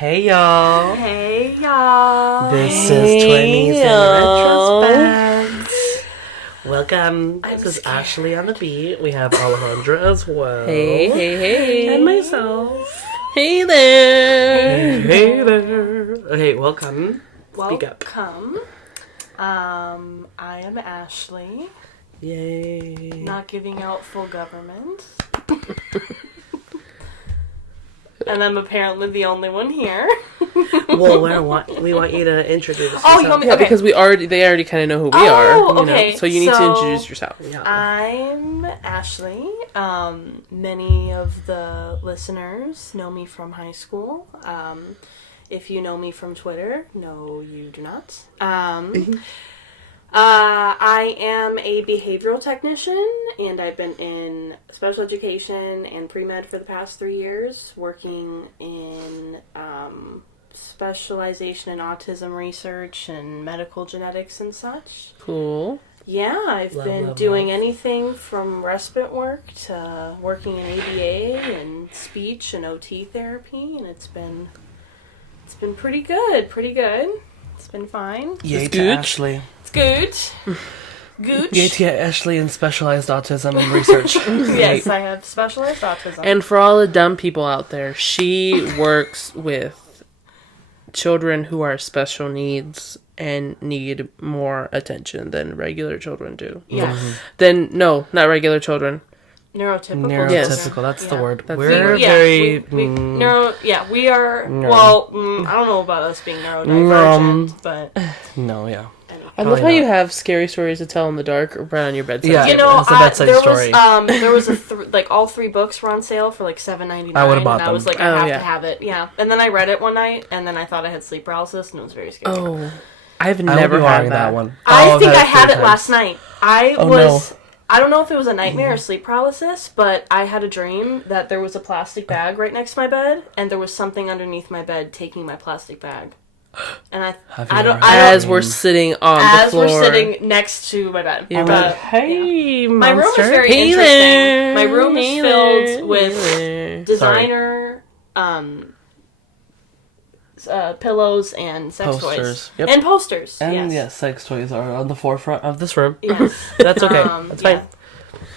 Hey y'all. Hey y'all. This is 20's in retrospect. Welcome. This is Ashley on the beat. We have Alejandra as well. Hey. And myself. Hey there. Hey there. Okay, welcome. Speak up. Welcome. I am Ashley. Yay. Not giving out full government. And I'm apparently the only one here. Well, we want you to introduce yourself. Oh, you want me? Yeah, Okay. because they already kind of know who we are. Okay. So you need to introduce yourself. Yeah. I'm Ashley. Many of the listeners know me from high school. If you know me from Twitter, no, you do not. I am a behavioral technician, and I've been in special education and pre-med for the past 3 years, working in specialization in autism research and medical genetics and such. Cool. Yeah, I've been doing anything from respite work to working in ABA and speech and OT therapy, and it's been pretty good. It's been fine. Yay to good. Ashley. It's good. Gooch. Yay to Ashley in specialized autism and research. Yes, I have specialized autism. And for all the dumb people out there, she works with children who are special needs and need more attention than regular children do. Yes. No, not regular children. Neurotypical. Yes. That's the Yeah. word. That's We're the very... we are, No. well, I don't know about us being neurodivergent, but No, yeah. I love how you have scary stories to tell in the dark right on your bedside. Yeah. you know, It's a bedside there story. was all 3 books were on sale for like $7.99. I would've bought and I was them. like, I have to have it. Yeah. And then I read it one night, and then I thought I had sleep paralysis, and it was very scary. Oh, I've I never would be had wearing that. one. I Oh, think I've I had three it times. last night. I don't know if it was a nightmare or sleep paralysis, but I had a dream that there was a plastic bag right next to my bed, and there was something underneath my bed taking my plastic bag. And As we're sitting on the floor. we're sitting next to my bed. You're But, like, hey, my room is monster. very Hey interesting. there. My room is Hey filled there. with Hey there. designer pillows and sex Posters. toys. Yep. And posters. And yes. sex toys are on the forefront of this room. Yes. That's okay. That's fine. Yeah.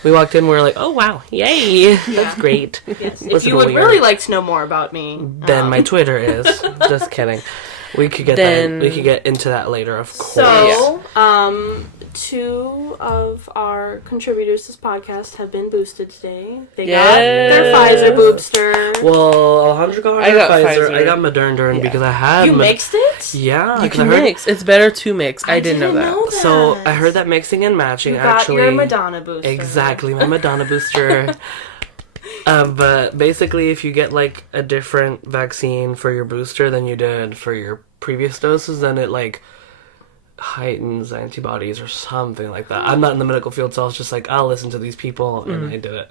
We walked in, we were like, oh wow, yay. That's great. Yes. If Listen you to would what really you're- like to know more about me, Then my Twitter is. Just kidding. We could get we could get into that later, of course. So, 2 of our contributors to this podcast have been boosted today. They got their Pfizer boobster. Well, Alejandra got I got Pfizer. Pfizer. I got Moderna because I had... You mixed it? Yeah. You 'cause can I heard, mix. It's better to mix. I didn't know that. So, I heard that mixing and matching You got actually... your Madonna booster. Exactly, my Madonna booster. But basically, if you get like a different vaccine for your booster than you did for your previous doses, then it like heightens antibodies or something like that. I'm not in the medical field, so I was just like, I'll listen to these people, and I did it.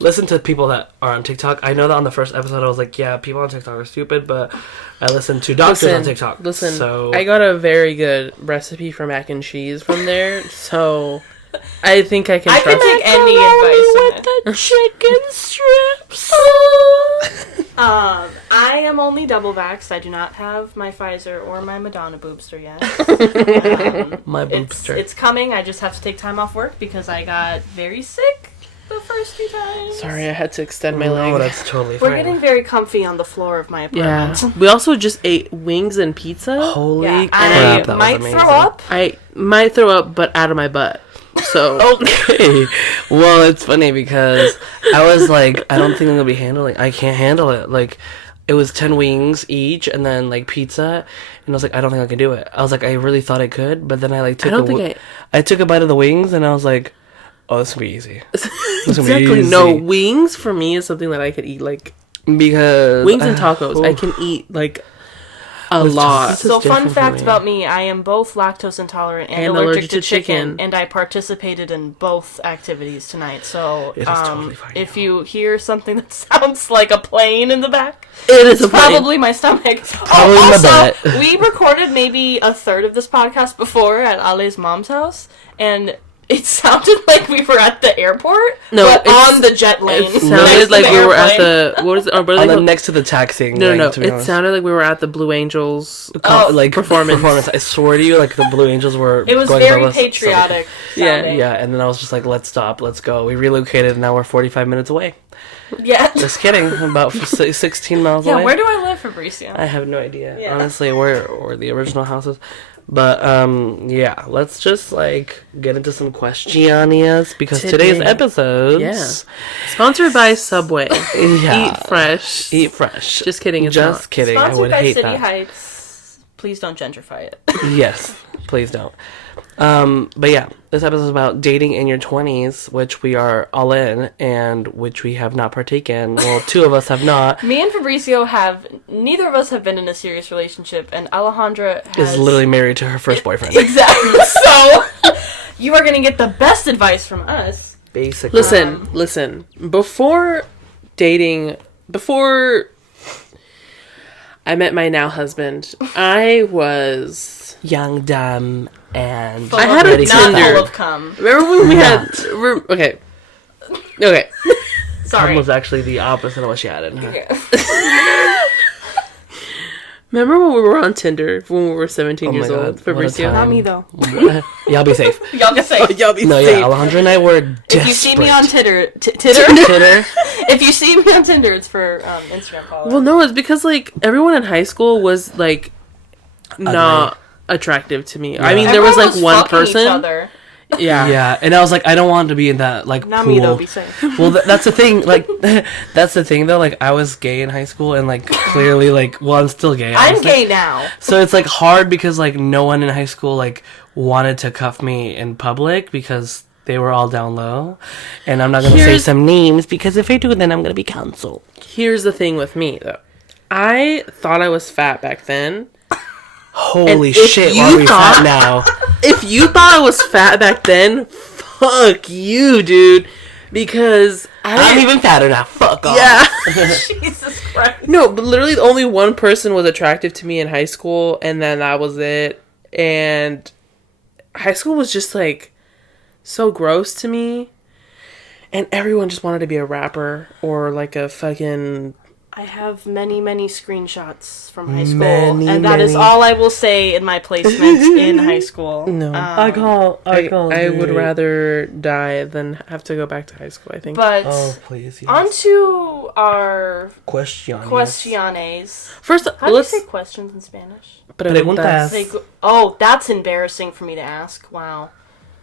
Listen to people that are on TikTok. I know that on the first episode, I was like, yeah, people on TikTok are stupid, but I listened to doctors on TikTok. Listen, so I got a very good recipe for mac and cheese from there, so I think I can I trust can take any advice on it. the chicken strips. I am only double vaxxed. I do not have my Pfizer or my Madonna boobster yet. My boobster. It's coming. I just have to take time off work because I got very sick the first few times. Sorry, I had to extend my leg. No, that's totally We're fine. getting very comfy on the floor of my apartment. Yeah. We also just ate wings and pizza. Holy Yeah, crap, I that might was throw amazing. up. I might throw up, but out of my butt. So Okay. Well, it's funny because I was like, I don't think I'm gonna be I can't handle it. Like, it was 10 wings each, and then like pizza, and I was like, I don't think I can do it. I was like, I really thought I could, but then I like took I took a bite of the wings, and I was like, oh, this will be easy. exactly. No, wings for me is something that I could eat like because wings and tacos. I can eat like a lot. So, fun different fact for me. about me, I am both lactose intolerant and allergic to chicken, and I participated in both activities tonight. So, It is totally fine if now. you hear something that sounds like a plane in the back, It is it's probably my stomach. probably my also, butt. we recorded maybe a third of this podcast before at Ale's mom's house, and It sounded like we were at the airport, No, but on the jet lane. It sounded like we were at the what is it? Next to the taxiing. No, lane, no, to be it honest. sounded like we were at the Blue Angels performance. I swear to you, like the Blue Angels were. It was going very above us, patriotic. sounding. Yeah, and then I was just like, let's stop, let's go. We relocated, and now we're 45 minutes away. Yeah. Just kidding, about 16 miles away. Yeah, where do I live, Fabricio? I have no idea, Yeah. honestly, where the original house is. But, yeah, let's just, like, get into some questiones, because today's episodes... Sponsored by Subway. Yeah. Eat fresh. Eat fresh. Just kidding, it's Just not. kidding, Sponsored I would by hate City that. Heights. Please don't gentrify it. Yes, please don't. But yeah, this episode is about dating in your 20s, which we are all in, and which we have not partaken. Well, two of us have not. Me and Fabricio neither of us have been in a serious relationship, and Alejandra Is literally married to her first boyfriend. Exactly. So, you are going to get the best advice from us. Basically. Listen. Before I met my now husband, I was young, dumb, and I had a ready Not Tinder. full of cum. Remember when we had... Okay. Sorry. Cum was actually the opposite of what she added. Huh? Yeah. Remember when we were on Tinder when we were 17 Oh my years God, old? what a Fabricio? time. Not me, though. Y'all be safe. Y'all can say. Y'all be No, safe. yeah, Alejandra and I were desperate. If you see me on Tinder, Tinder? if you see me on Tinder, it's for Instagram followers. Well, no, it's because, like, everyone in high school was, like, not attractive to me. I mean, there was, like, one person. Each other. Yeah. Yeah, and I was like, I don't want to be in that, like, Not pool. me, though, be safe. Well, that's the thing, like, that's the thing, though, like, I was gay in high school, and, like, clearly, like, well, I'm still gay. I'm gay now. So it's, like, hard because, like, no one in high school, like, wanted to cuff me in public because they were all down low. And I'm not going to say some names because if I do, then I'm going to be canceled. Here's the thing with me, though. I thought I was fat back then. Holy And if shit, you why are we thought- fat now? If you thought I was fat back then, fuck you, dude. Because I'm even fatter now. Fuck off. Yeah. Jesus Christ. No, but literally only one person was attractive to me in high school, and then that was it. And high school was just, like, so gross to me. And everyone just wanted to be a rapper or, like, a fucking... I have many, many screenshots from high school, Many, and that is many. all I will say in my placements in high school. No. I would rather die than have to go back to high school, I think. But Oh, please. Yes. on to our Questiones. First, how do you let's... say questions in Spanish? Preguntas. Oh, that's embarrassing for me to ask. Wow.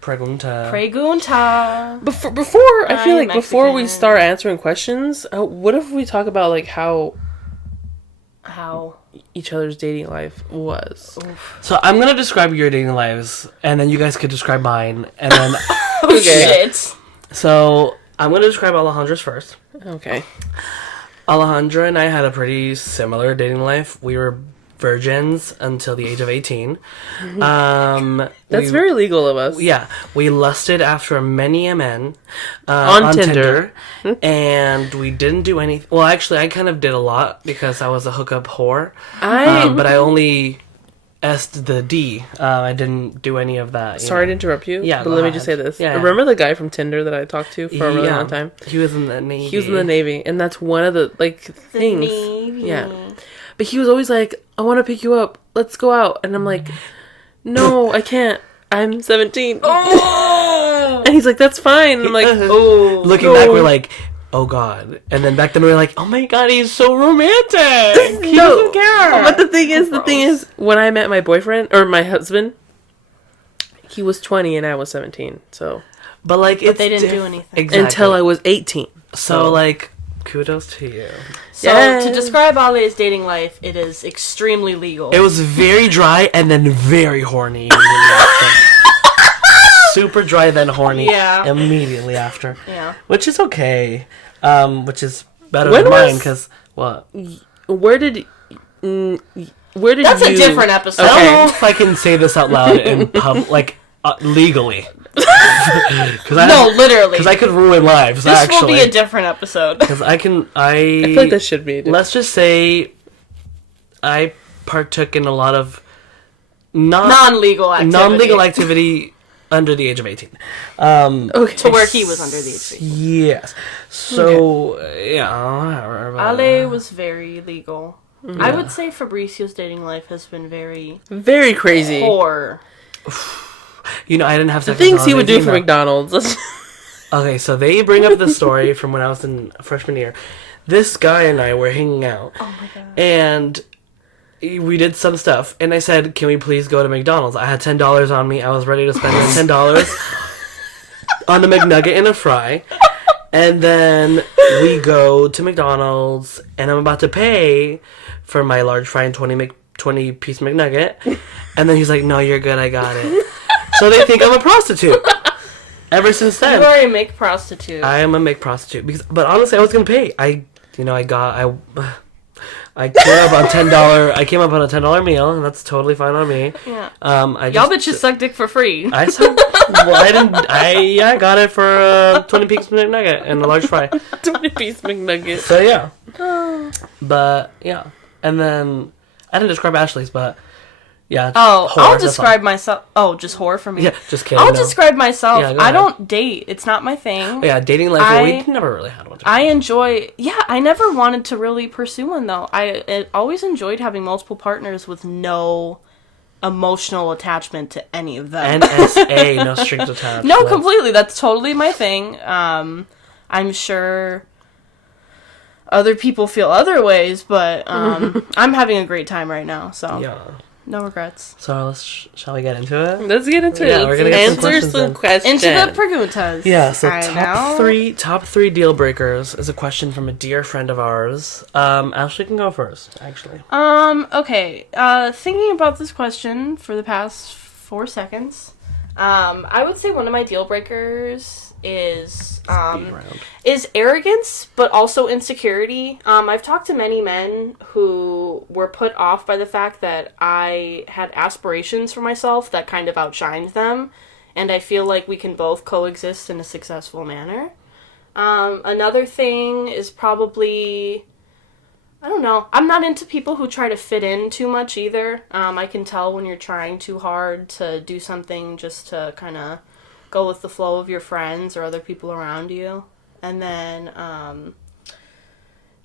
Pregunta. Pregunta. Before I feel like before we Mexican. start answering questions, what if we talk about like how each other's dating life was? So I'm going to describe your dating lives, and then you guys could describe mine, and then... Oh, shit. So I'm going to describe Alejandra's first. Okay. Alejandra and I had a pretty similar dating life. We were virgins until the age of 18. That's very legal of us. Yeah, we lusted after many a men On Tinder. and we didn't do anything. Well, actually, I kind of did a lot because I was a hookup whore. But I only S'd the D. I didn't do any of that. Sorry to interrupt you. Yeah, but go let me ahead. just say this. Yeah. Remember the guy from Tinder that I talked to for a really long time? He was in the Navy. He was in the Navy, and that's one of the like things. Navy. Yeah. But he was always like, I want to pick you up. Let's go out. And I'm like, no, I can't. I'm 17. Oh! And he's like, that's fine. And I'm like, oh. Looking back, we're like, oh god. And then back then we were like, oh my god, he's so romantic. He doesn't care. But the thing is, when I met my boyfriend, or my husband, he was 20 and I was 17. So. But like, But they didn't do anything. Exactly. Until I was 18. So like, kudos to you. So, Yes. to describe Ale's dating life, it is extremely legal. It was very dry and then very horny. Super dry, then horny. Yeah. Immediately after. Yeah. Which is okay. Which is better When than mine, was- because what? Where did That's you... a different episode. I don't know if I can say this out loud in like legally. Literally. Because I could ruin lives. This actually, will be a different episode. Because I I feel like this should be. Let's just say I partook in a lot of non-legal Non-legal activity. under the age of 18. Okay. To where he was under the age of 18. Yes. So, yeah. Ale was very legal. I would say Fabricio's dating life has been very... Very crazy. Poor. You know, I didn't have The sex things until he I would was do for 18, McDonald's. Okay, so they bring up the story from when I was in freshman year. This guy and I were hanging out. Oh my god. And we did some stuff. And I said, can we please go to McDonald's? I had $10 on me. I was ready to spend $10 on a McNugget and a fry. And then we go to McDonald's. And I'm about to pay for my large fry and 20-piece McNugget. And then he's like, no, you're good. I got it. So they think I'm a prostitute. Ever since then, You are a make prostitute. I am a make prostitute. But honestly, I was gonna pay. I came up on $10. I came up on a $10 meal, and that's totally fine on me. Yeah. Y'all bitches suck dick for free. I said, well, I didn't. I got it for a 20-piece McNugget and a large fry. 20-piece McNugget. So yeah. But yeah, and then I didn't describe Ashley's, but. Yeah. Oh, whore, I'll describe myself. Oh, just whore for me. Yeah, just kidding. I'll describe myself. Yeah, go I ahead. don't date. It's not my thing. Yeah, dating life. We never really had one. I enjoy. Yeah, I never wanted to really pursue one though. I always enjoyed having multiple partners with no emotional attachment to any of them. NSA, no strings attached. No, completely. That's totally my thing. I'm sure other people feel other ways, but I'm having a great time right now. So Yeah. no regrets. So shall we get into it? Let's get into Yeah, it. we're gonna get some Answer some questions. Into the preguntas. Yeah, so I top three deal breakers is a question from a dear friend of ours. Ashley can go first, actually. Okay. Thinking about this question for the past 4 seconds, I would say one of my deal breakers is arrogance, but also insecurity. I've talked to many men who were put off by the fact that I had aspirations for myself that kind of outshined them, and I feel like we can both coexist in a successful manner. Another thing is probably, I don't know, I'm not into people who try to fit in too much either. I can tell when you're trying too hard to do something just to kind of go with the flow of your friends or other people around you. And then,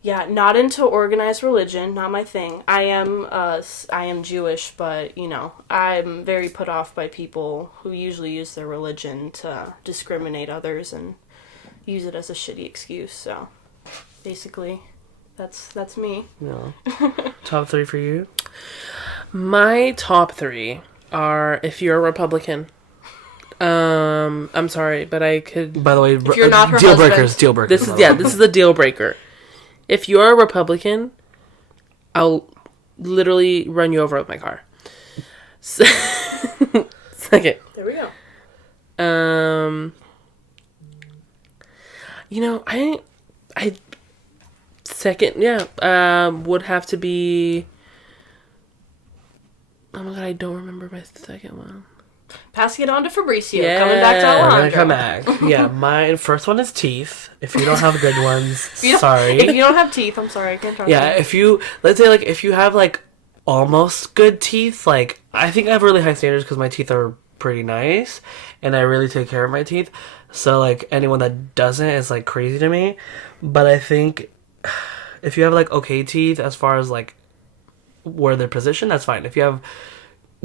not into organized religion, not my thing. I am Jewish, but, I'm very put off by people who usually use their religion to discriminate others and use it as a shitty excuse. So, basically, that's me. No. Top three for you? My top three are if you're a Republican. I'm sorry, but I could. By the way, if you're not her deal husband. breakers. This is a deal breaker. If you're a Republican, I'll literally run you over with my car. Second. There we go. I second, would have to be. Oh my god, I don't remember my second one. Passing it on to Fabricio. Yeah. Coming back to We're Alejandro. gonna come back. Yeah, my first one is teeth. If you don't have good ones, sorry. If you don't have teeth, I'm sorry, I can't trust Yeah, you. if you have almost good teeth, I think I have really high standards because my teeth are pretty nice, and I really take care of my teeth. So anyone that doesn't is crazy to me. But I think if you have okay teeth as far as where they're positioned, that's fine. If you have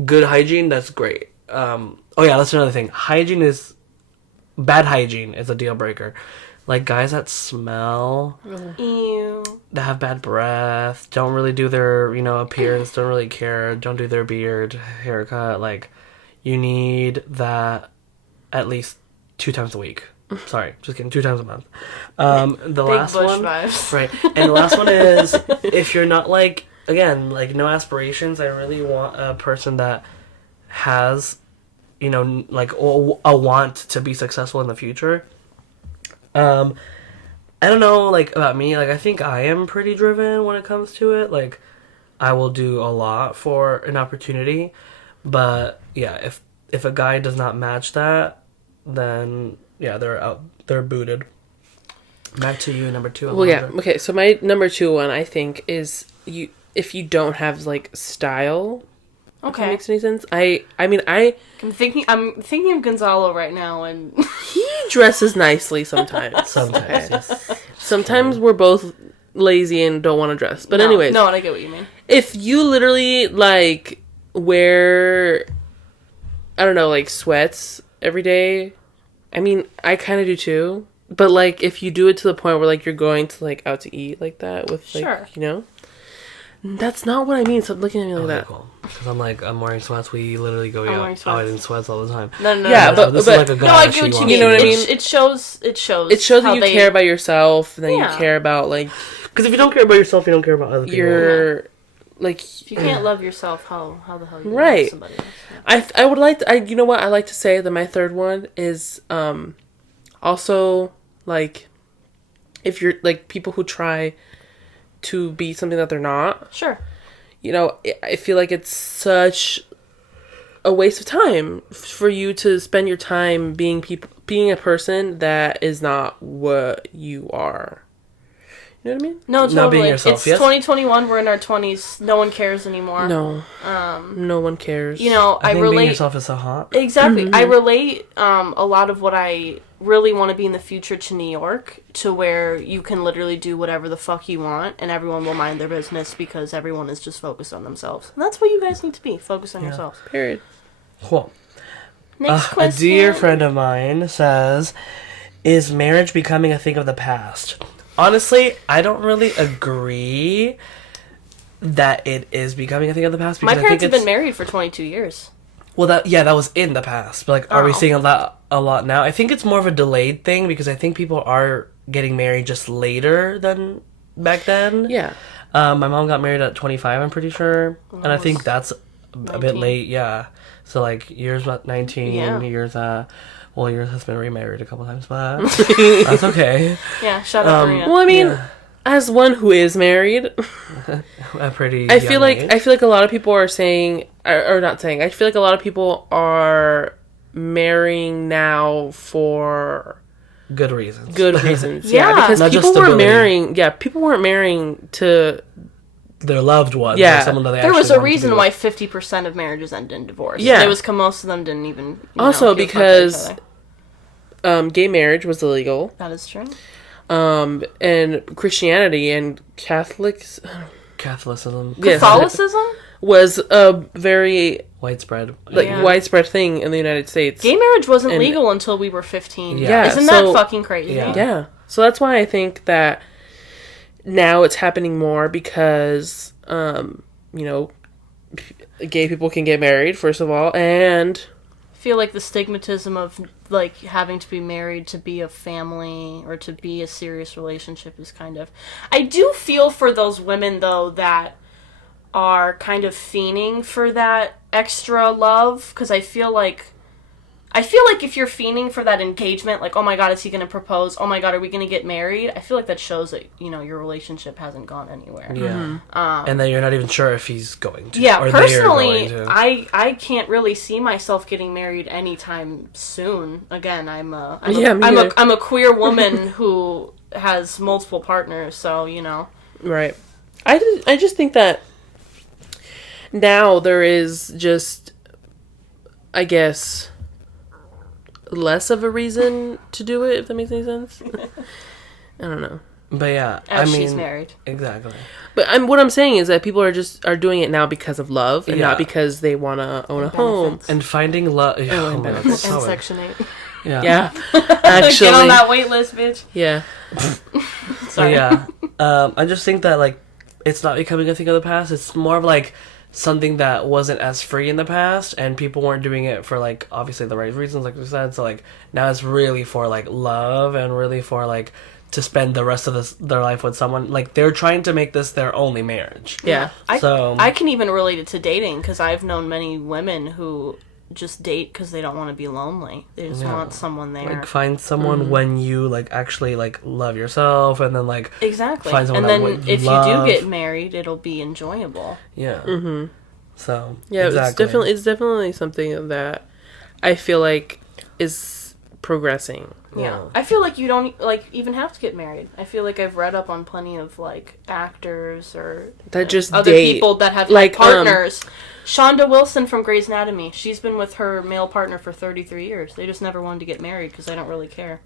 good hygiene, that's great. That's another thing. Bad hygiene is a deal breaker. Guys that smell, Ew. that have bad breath, don't really do their, appearance, don't really care, don't do their beard, haircut, you need that at least 2 times a week. Sorry, just kidding, 2 times a month. The Big last bush one, vibes. right, and the last one is, if you're not again, no aspirations, I really want a person that has, a want to be successful in the future. I don't know, about me, I think I am pretty driven when it comes to it. I will do a lot for an opportunity, but yeah, if a guy does not match that, then yeah, they're booted. Back to you, number 2. Well, yeah, okay, so my number 2 one, I think, is if you don't have, style, If Okay. that makes any sense. I mean, I'm I'm thinking of Gonzalo right now, and he dresses nicely sometimes. Sometimes, yes. Sometimes we're both lazy and don't want to dress. But anyways, no, I get what you mean. if you literally like wear, I don't know, like sweats every day, I mean, I kind of do too. But like, if you do it to the point where like you're going to like out to eat like that with like, Sure. you know, that's not what I mean. Stop looking at me like that. Cool. Because I'm wearing sweats. We literally go I'm wearing out in sweats all the time. No. Yeah, no. but this is like a No, I goddess get what you she mean. You know what I mean? It shows. It shows that how you they- care about yourself, and then Yeah. you care about like Because if you don't care about yourself, you don't care about other people. your like. If you can't love yourself, how the hell you gonna Right. love somebody else? I would like to, you know what I like to say that my third one is also like if you're like people who try to be something that they're not. Sure. You know, I feel like it's such a waste of time for you to spend your time being a person that is not what you are. You know what I mean? No, totally. Not being yourself, It's yes? 2021. We're in our 20s. No one cares anymore. No. No one cares. You know, I I think being relate. yourself is so hot. Exactly. I relate a lot of what I really want to be in the future to New York, to where you can literally do whatever the fuck you want and everyone will mind their business because everyone is just focused on themselves. And that's what you guys need to be. Focus on yourselves. Period. Cool. Next A question. dear friend of mine says, is marriage becoming a thing of the past? Honestly, I don't really agree that it is becoming a thing of the past. My Because parents I have think been married for 22 years. Well, that was in the past. But like, are we Oh. seeing a lot now? I think it's more of a delayed thing because I think people are getting married just later than back then. Yeah. My mom got married at 25, I'm pretty sure. And I think that's a bit 19. late, yeah. So like, yours about 19, Yeah. yours yours has been remarried a couple times, but that's okay. Yeah, shout out Marina. Well, I mean, Yeah. as one who is married, A pretty I feel young like age. a lot of people are saying or not saying. I feel like a lot of people are marrying now for Good reasons. good reasons. Yeah. Because Not just people were stability. marrying. Yeah, people weren't marrying to. Their loved ones. Yeah. Or someone that they There was actually a wanted to reason be why with. 50% of marriages end in divorce. Yeah. It was because most of them didn't even. Also, give a fuck about each because other. gay marriage was illegal, That is true. and Christianity and Catholics Catholicism. Yes. Catholicism? was a very Widespread. Yeah. widespread thing in the United States. Gay marriage wasn't And- legal until we were 15. Yeah. Isn't so- that fucking crazy? Yeah. Yeah. So that's why I think that now it's happening more because, gay people can get married, first of all, and I feel like the stigmatism of like having to be married to be a family or to be a serious relationship is kind of. I do feel for those women though that are kind of fiending for that extra love, because I feel like if you're fiending for that engagement, like, oh my god, is he gonna propose? Oh my god, are we gonna get married? I feel like that shows that your relationship hasn't gone anywhere. Yeah. And then you're not even sure if he's going to. Yeah, or they are personally, going to. I can't really see myself getting married anytime soon. Again, I'm a queer woman who has multiple partners, so right. I just think that now there is just, I guess, less of a reason to do it, if that makes any sense. I don't know. But yeah, as I mean, she's married. Exactly. But what I'm saying is that people are doing it now because of love and Yeah. not because they want to own a home. And finding love. and benefits. And Section 8. Yeah. Yeah, actually, Get on that wait list, bitch. yeah, So Sorry. yeah, I just think that like it's not becoming a thing of the past. It's more of like something that wasn't as free in the past, and people weren't doing it for like obviously the right reasons, like we said. So like now it's really for like love and really for like to spend the rest of their life with someone. Like they're trying to make this their only marriage. yeah. I can even relate it to dating, because I've known many women who just date because they don't want to be lonely. They just want someone there. Like find someone when you like actually like love yourself, and then like Exactly. find someone And that then what you if love. you do get married, it'll be enjoyable. Yeah. Mm-hmm. So Yeah, exactly. it's definitely something that I feel like is progressing. Yeah. I feel like you don't like even have to get married. I feel like I've read up on plenty of like actors or That just other date. people that have Like, like partners Shonda Wilson from Grey's Anatomy. She's been with her male partner for 33 years. They just never wanted to get married because they don't really care.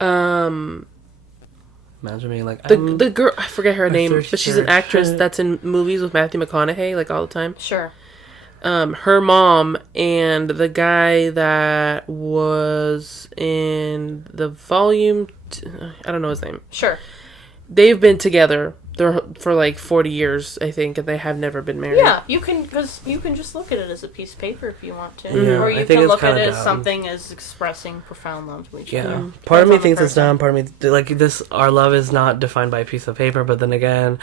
Imagine being like... The girl, I forget her name, but she's an actress that's in movies with Matthew McConaughey, like, all the time. Sure. Her mom and the guy that was in the volume... I don't know his name. Sure. They've been together for like 40 years, I think, and they have never been married. Yeah, you can just look at it as a piece of paper if you want to. Yeah, or you can look at it as something as expressing profound love to each other. Yeah. Part of me thinks it's dumb, part of me... Like, this, our love is not defined by a piece of paper, but then again,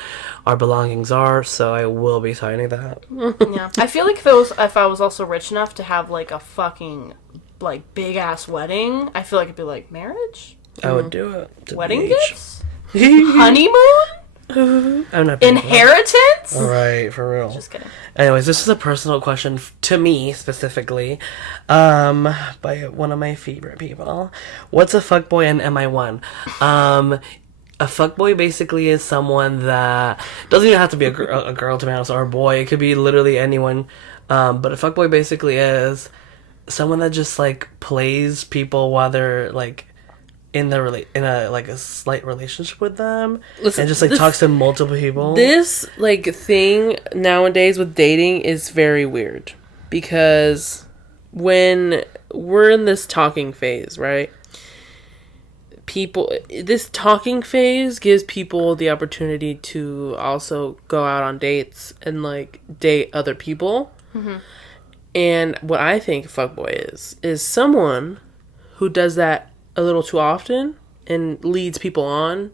our belongings are, so I will be signing that. Yeah. I feel like if I was also rich enough to have, like, a fucking, like, big-ass wedding, I feel like it'd be like, marriage? I would do it. Wedding gifts? Honeymoon? I'm not Inheritance? Alright, for real. Just kidding. Anyways, this is a personal question to me, specifically, by one of my favorite people. What's a fuckboy and am I one? A fuckboy basically is someone that doesn't even have to be a girl, to be honest, or a boy. It could be literally anyone. But a fuckboy basically is someone that just, like, plays people while they're, like, in a slight relationship with them. Listen, and just, like, talks to multiple people. This, like, thing nowadays with dating is very weird. Because when we're in this talking phase, right? This talking phase gives people the opportunity to also go out on dates and, like, date other people. Mm-hmm. And what I think a fuckboy is someone who does that a little too often and leads people on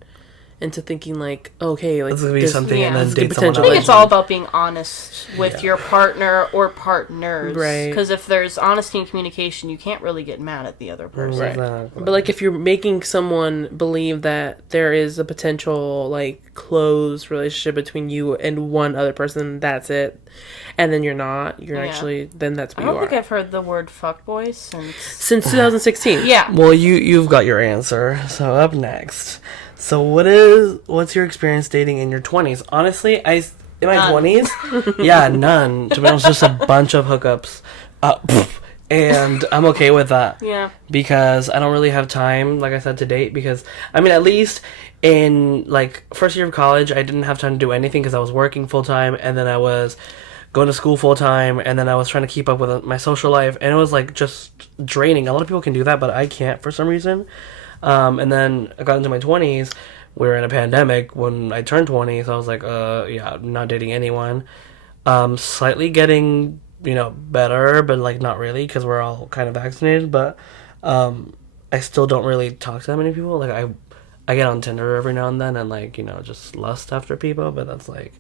into thinking, like, okay, like, this is gonna be something, and then date someone else. I think it's all about being honest with your partner or partners, right? Because if there's honesty and communication, you can't really get mad at the other person, right? But, like, if you're making someone believe that there is a potential, like, close relationship between you and one other person, that's it, and then you're not, actually, then that's what you are. I don't think I've heard the word fuckboy since 2016. Yeah. Well, you've got your answer. So up next. So what's your experience dating in your 20s? Honestly, in my 20s, yeah, none. To be honest, just a bunch of hookups. And I'm okay with that. Yeah. Because I don't really have time, like I said, to date. Because, I mean, at least in, like, first year of college, I didn't have time to do anything because I was working full-time. And then I was going to school full-time. And then I was trying to keep up with my social life. And it was, like, just draining. A lot of people can do that, but I can't for some reason. And then I got into my 20s. We were in a pandemic when I turned 20, so I was like, yeah, I'm not dating anyone. Slightly getting, better, but, like, not really, because we're all kind of vaccinated, but I still don't really talk to that many people. Like, I get on Tinder every now and then and, like, just lust after people, but that's, like,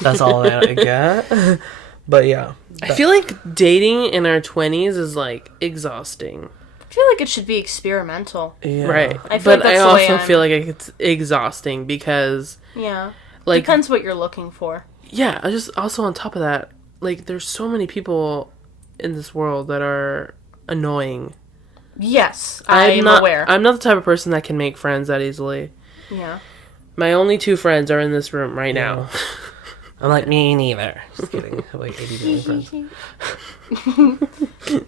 that's all I get. But, yeah. I feel like dating in our 20s is, like, exhausting. I feel like it should be experimental. Yeah. Right. I also feel like it's exhausting because... Yeah. Like, depends what you're looking for. Yeah. I just also on top of that, like, there's so many people in this world that are annoying. Yes. I'm aware. I'm not the type of person that can make friends that easily. Yeah. My only 2 friends are in this room right now. I'm like, me neither. Just kidding. I have like 80 million friends.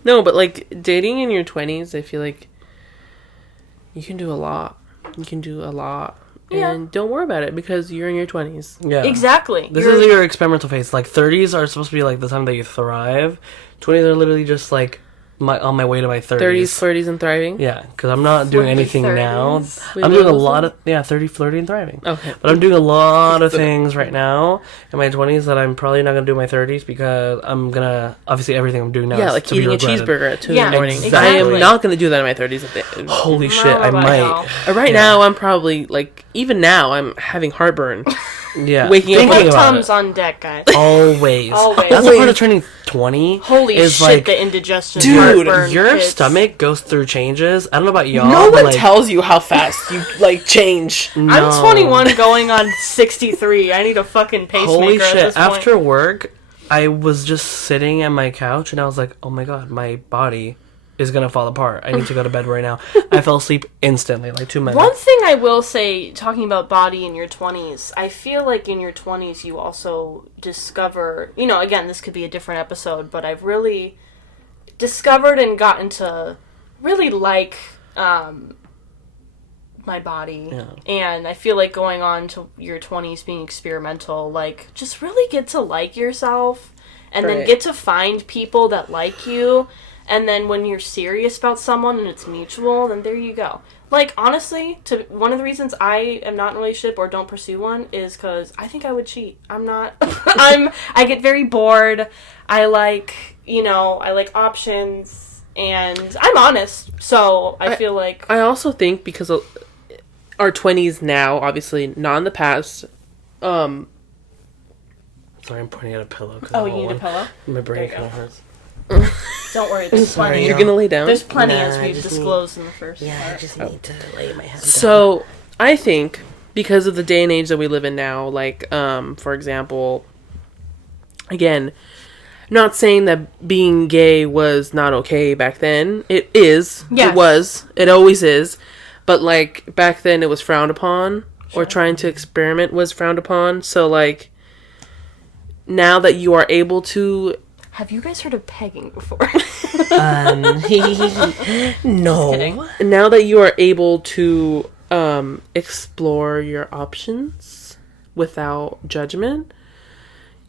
No, but, like, dating in your 20s, I feel like you can do a lot. You can do a lot. Yeah. And don't worry about it because you're in your 20s. Yeah. Exactly. This is your experimental phase. Like, 30s are supposed to be, like, the time that you thrive. 20s are literally just, like, on my way to my 30s. 30s, flirties, and thriving? Yeah, because I'm not doing anything 30s. now. I'm doing a lot of... Yeah, 30, flirty, and thriving. Okay. But I'm doing a lot of things right now in my 20s that I'm probably not going to do in my 30s because I'm going to... Obviously, everything I'm doing now is like to be eating a regretted. cheeseburger at 2 in the morning. Exactly. I am not going to do that in my 30s. Holy shit, I might. Right now, I'm probably, like... Even now, I'm having heartburn. Yeah. Waking up. Put Tums on deck, guys. Always. Always. That's the part of turning 20. Holy is shit, like, the indigestion. Dude, your stomach goes through changes. I don't know about y'all. No one tells you how fast you, like, change. No. I'm 21 going on 63. I need a fucking pacemaker. Holy shit. At this point. After work, I was just sitting on my couch and I was like, oh my god, my body is gonna fall apart. I need to go to bed right now. I fell asleep instantly, like 2 minutes. One thing I will say, talking about body in your 20s, I feel like in your 20s you also discover, again, this could be a different episode, but I've really discovered and gotten to really like my body. Yeah. And I feel like going on to your 20s being experimental, like, just really get to like yourself and then get to find people that like you. And then when you're serious about someone and it's mutual, then there you go. Like, honestly, one of the reasons I am not in a relationship or don't pursue one is because I think I would cheat. I'm not. I get very bored. I like options, and I'm honest. So I feel like... I also think because of our 20s now, obviously, not in the past. Sorry, I'm pointing at a pillow. Oh, you need a pillow? My brain kind of hurts. Don't worry, there's plenty. You're gonna lay down? There's plenty, as we've disclosed in the first part. I just need to lay my head down. So, I think, because of the day and age that we live in now, like, for example, again, not saying that being gay was not okay back then. It is. Yes. It was. It always is. But, like, back then it was frowned upon, or trying to experiment was frowned upon. So, like, now that you are able to... Have you guys heard of pegging before? No. Now that you are able to explore your options without judgment,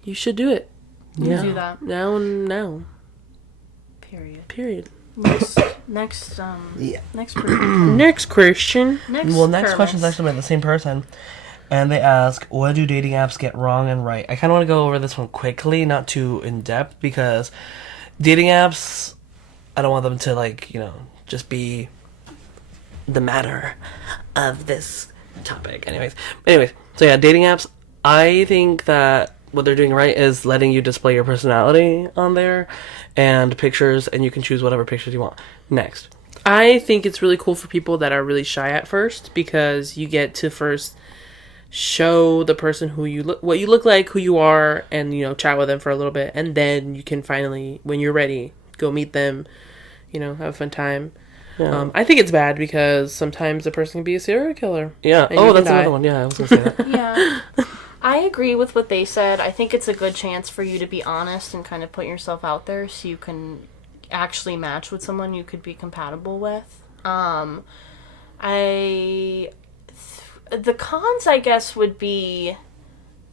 you should do it. Yeah. Do that. Now. Period. Next question. Next question. Next question is actually by the same person. And they ask, what do dating apps get wrong and right? I kind of want to go over this one quickly, not too in-depth, because dating apps, I don't want them to, like, just be the matter of this topic. Anyways, so yeah, dating apps, I think that what they're doing right is letting you display your personality on there and pictures, and you can choose whatever pictures you want. Next. I think it's really cool for people that are really shy at first, because you get to first... show the person what you look like, who you are, and chat with them for a little bit, and then you can finally, when you're ready, go meet them, have a fun time. Yeah. I think it's bad because sometimes the person can be a serial killer. Yeah. Oh, that's another one. Yeah, I was gonna say that. Yeah. I agree with what they said. I think it's a good chance for you to be honest and kind of put yourself out there so you can actually match with someone you could be compatible with. The cons, I guess, would be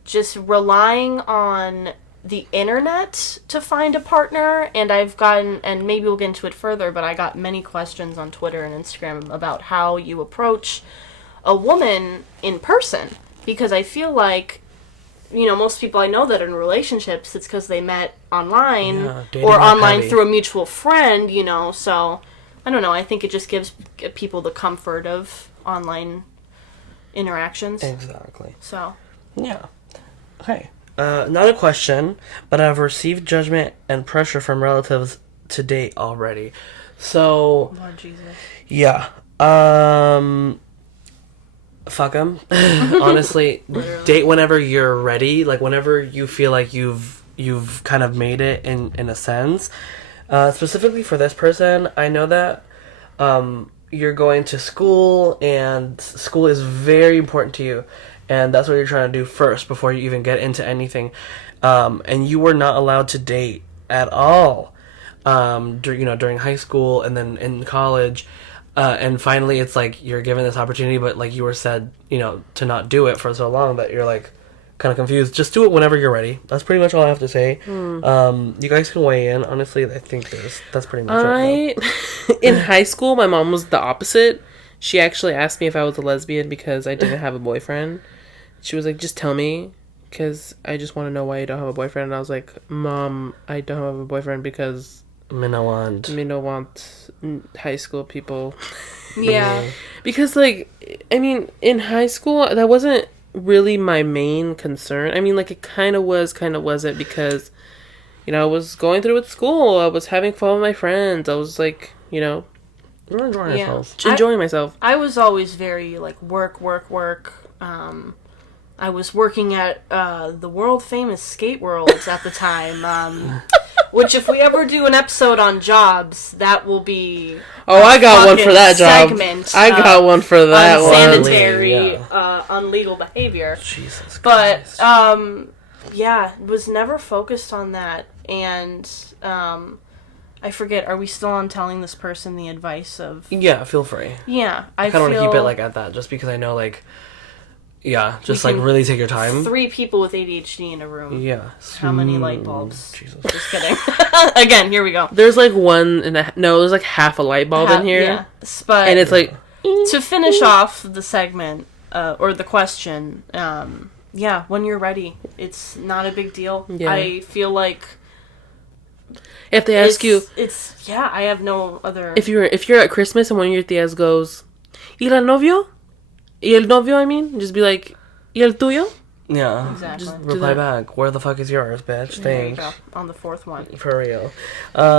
just relying on the internet to find a partner, and I've gotten, and maybe we'll get into it further, but I got many questions on Twitter and Instagram about how you approach a woman in person, because I feel like, most people I know that are in relationships, it's because they met online, or online through a mutual friend, so, I don't know, I think it just gives people the comfort of online interactions. Exactly. So. Yeah. Okay. Not a question, but I've received judgment and pressure from relatives to date already. So. Lord Jesus. Yeah. Fuck them. Honestly, date whenever you're ready. Like whenever you feel like you've kind of made it in a sense. Specifically for this person, I know that you're going to school, and school is very important to you, and that's what you're trying to do first before you even get into anything. And you were not allowed to date at all during high school and then in college. And finally, it's like you're given this opportunity, but like you were said, to not do it for so long that you're like kind of confused. Just do it whenever you're ready. That's pretty much all I have to say. You guys can weigh in. Honestly, I think that's pretty much it. In high school, my mom was the opposite. She actually asked me if I was a lesbian because I didn't have a boyfriend. She was like, just tell me, because I just want to know why you don't have a boyfriend. And I was like, Mom, I don't have a boyfriend because me no want high school people. Yeah. Because, like, I mean, in high school, that wasn't really my main concern. I mean, like, it kind of wasn't, because, I was going through with school. I was having fun with my friends. I was, like, we're enjoying ourselves. Enjoying myself. I was always very, like, work. I was working at the world-famous Skate Worlds at the time. Which, if we ever do an episode on jobs, that will be. Oh, I got one for that job. Segment. I got one for that one. Unsanitary, unlegal behavior. Jesus But, Christ. was never focused on that. And, I forget, are we still on telling this person the advice of... Yeah, feel free. Yeah, I kind of want to keep it, like, at that, just because I know, like... Yeah, just, like, really take your time. 3 people with ADHD in a room. Yeah. How many light bulbs? Jesus. Just kidding. Again, here we go. There's, like, there's, like, half a light bulb in here. Yeah. But And it's, like... to finish off the segment, or the question, when you're ready. It's not a big deal. Yeah. I feel like... If they ask you... I have no other... If you're at Christmas and one of your tias goes, ¿Y el novio? ¿Y el novio, I mean? Just be like, ¿Y el tuyo? Yeah. Exactly. Just reply back. Where the fuck is yours, bitch? There you Thanks. go. On the 4th one. For real.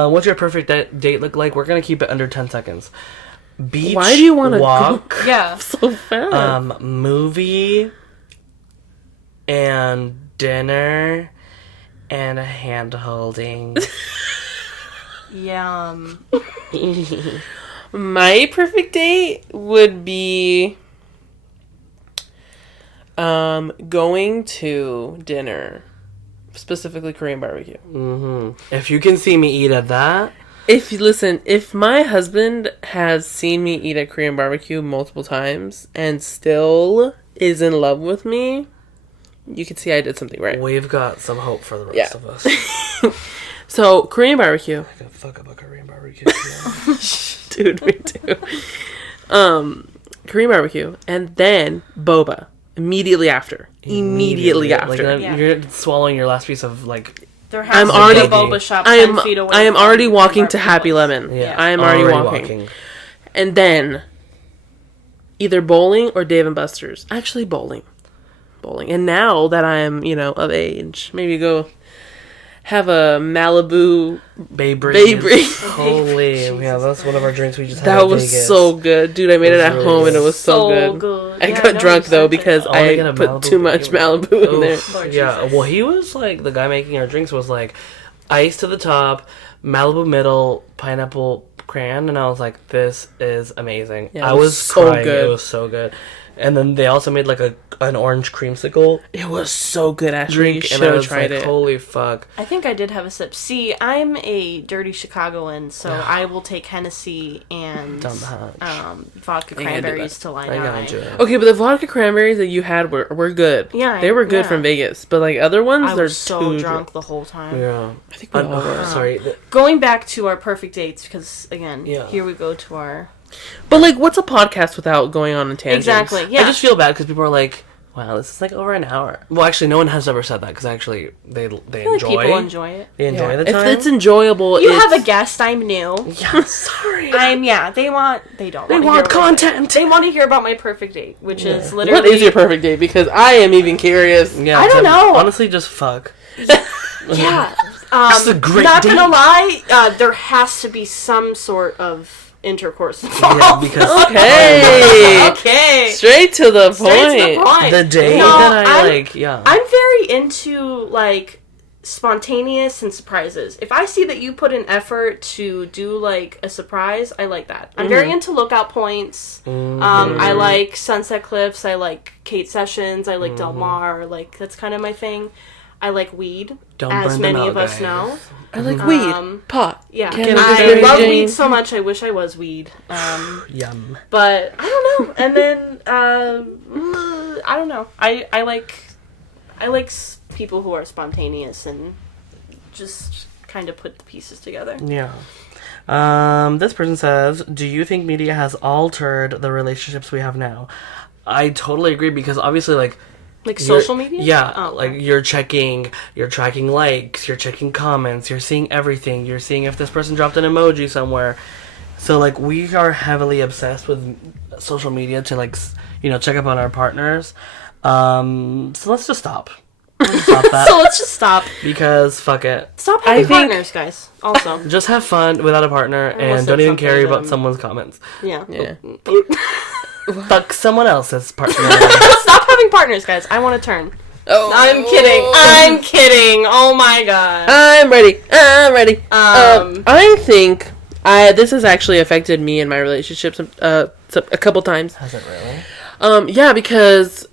What's your perfect date look like? We're gonna keep it under 10 seconds. Beach. Why do you want to walk? Yeah. So fast? Movie. And dinner. And a hand holding. Yum. My perfect date would be going to dinner, specifically Korean barbecue. If you can see me eat at that, If my husband has seen me eat at Korean barbecue multiple times and still is in love with me, you can see I did something right. we've got some hope for the rest of us. So Korean barbecue. I can fuck up a Korean barbecue. Dude, me too. Korean barbecue, and then boba immediately after. Like, you're swallowing your last piece of, like... There has I'm to already- be a boba shop I 10 feet away. am from already where walking to barbecue Happy was. Lemon. Yeah. I am already walking. And then either bowling or Dave and Buster's. Actually, bowling. And now that I'm, of age, maybe go have a Malibu Bay Bay Breeze. Breeze. Holy, yeah, that's one of our drinks we just had That in was Vegas. so good. Dude, I made it at really home and good. it was so good. I Yeah, got no, drunk you though said because that. Oh, they I got a put Malibu too much Malibu in there. Oof. Lord Yeah, Jesus. well, he was like, the guy making our drinks was like, ice to the top, Malibu middle, pineapple cran, and I was like, this is amazing. Yeah, I it was was so crying. good. It was so good. And then they also made like an orange creamsicle It was so good, Ashley. You drink, should and I have was tried like, it. holy fuck. I think I did have a sip. See, I'm a dirty Chicagoan, so I will take Hennessy and Dumb hatch. vodka I gotta do cranberries that. till I I die. gotta do it. Okay, but the vodka cranberries that you had were good. Yeah, They were good yeah. from Vegas. But like other ones, I they're was so too drunk the whole time. Yeah. I think we all were. Sorry. Going back to our perfect dates, because again, Yeah. here we go to our... But like, what's a podcast without going on tangents? Exactly, yeah. I just feel bad because people are like, wow, this is like over an hour. Well, actually, no one has ever said that because actually they I feel like enjoy. people enjoy it. They enjoy Yeah. the If time. it's enjoyable, You it's... have a guest, I'm new. Yeah, sorry. They don't They wanna want hear about content. They want to hear about my perfect date, which is literally... What is your perfect date? Because I am even curious. Yeah, I don't know. Honestly, just fuck. Yeah. This is a great Not date. gonna lie, there has to be some sort of intercourse involved. Yeah, because Okay. Okay. Straight to the point. Straight to the point. the day No, that I I'm- like, yeah. I'm very into, like, spontaneous and surprises. If I see that you put an effort to do, like, a surprise, I like that. I'm very into lookout points. I like Sunset Cliffs. I like Kate Sessions. I like Del Mar. Like, that's kind of my thing. I like weed, Don't as burn many them of out, us guys. know. I like weed. Pot. Yeah, Cannabis, I Mary love Jane. weed so much. I wish I was weed. Yum. But I don't know. And then I don't know. I like people who are spontaneous and just kind of put the pieces together. Yeah. This person says, do you think media has altered the relationships we have now? I totally agree because obviously, like, Like social media? Yeah, Oh, like you're tracking likes, you're checking comments, you're seeing everything, you're seeing if this person dropped an emoji somewhere. So like we are heavily obsessed with social media to like check up on our partners. So let's just stop. Let's stop that So let's just stop. because fuck it. Stop having I think- partners, guys. Also, Just have fun without a partner almost and said don't even something care that about I'm- someone's comments. yeah. Yeah. Fuck someone else's partner. Stop having partners, guys. I want to turn. Oh. I'm kidding. Oh my god. I'm ready. I think this has actually affected me in my relationships a couple times. Has it really? Yeah, because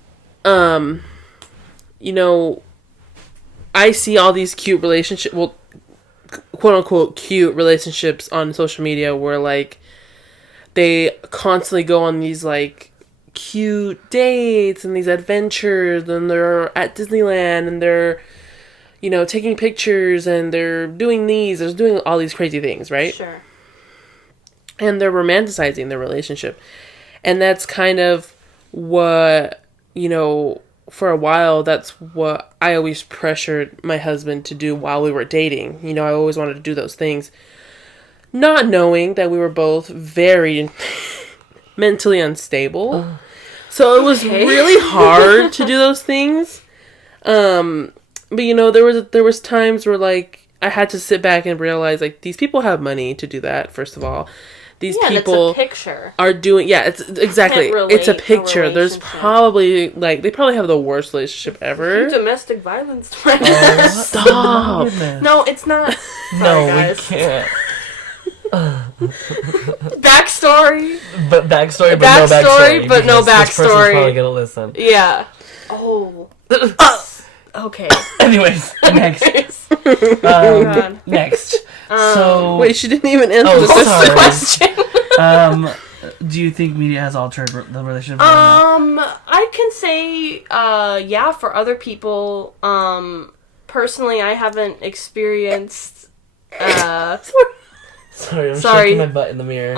I see all these cute relationships, well, quote unquote cute relationships on social media where like they constantly go on these like cute dates and these adventures, and they're at Disneyland and they're taking pictures and they're doing all these crazy things, right? Sure. And they're romanticizing their relationship. And that's kind of what, for a while, that's what I always pressured my husband to do while we were dating. I always wanted to do those things, not knowing that we were both very mentally unstable. Oh. So it was really hard to do those things. But there was times where like I had to sit back and realize like these people have money to do that. First of all, these people it's a picture. Are doing it's exactly it's a picture. There's probably like they probably have the worst relationship ever. Domestic violence. Oh, stop! No, it's not. No, we can't. Backstory. But no backstory. But no backstory. This person's probably gonna listen. Yeah. Oh. Okay. Anyways, next. Next. So wait, she didn't even answer the question. Do you think media has altered the relationship? I can say, yeah, for other people. Personally, I haven't experienced. Sorry, I'm shaking my butt in the mirror.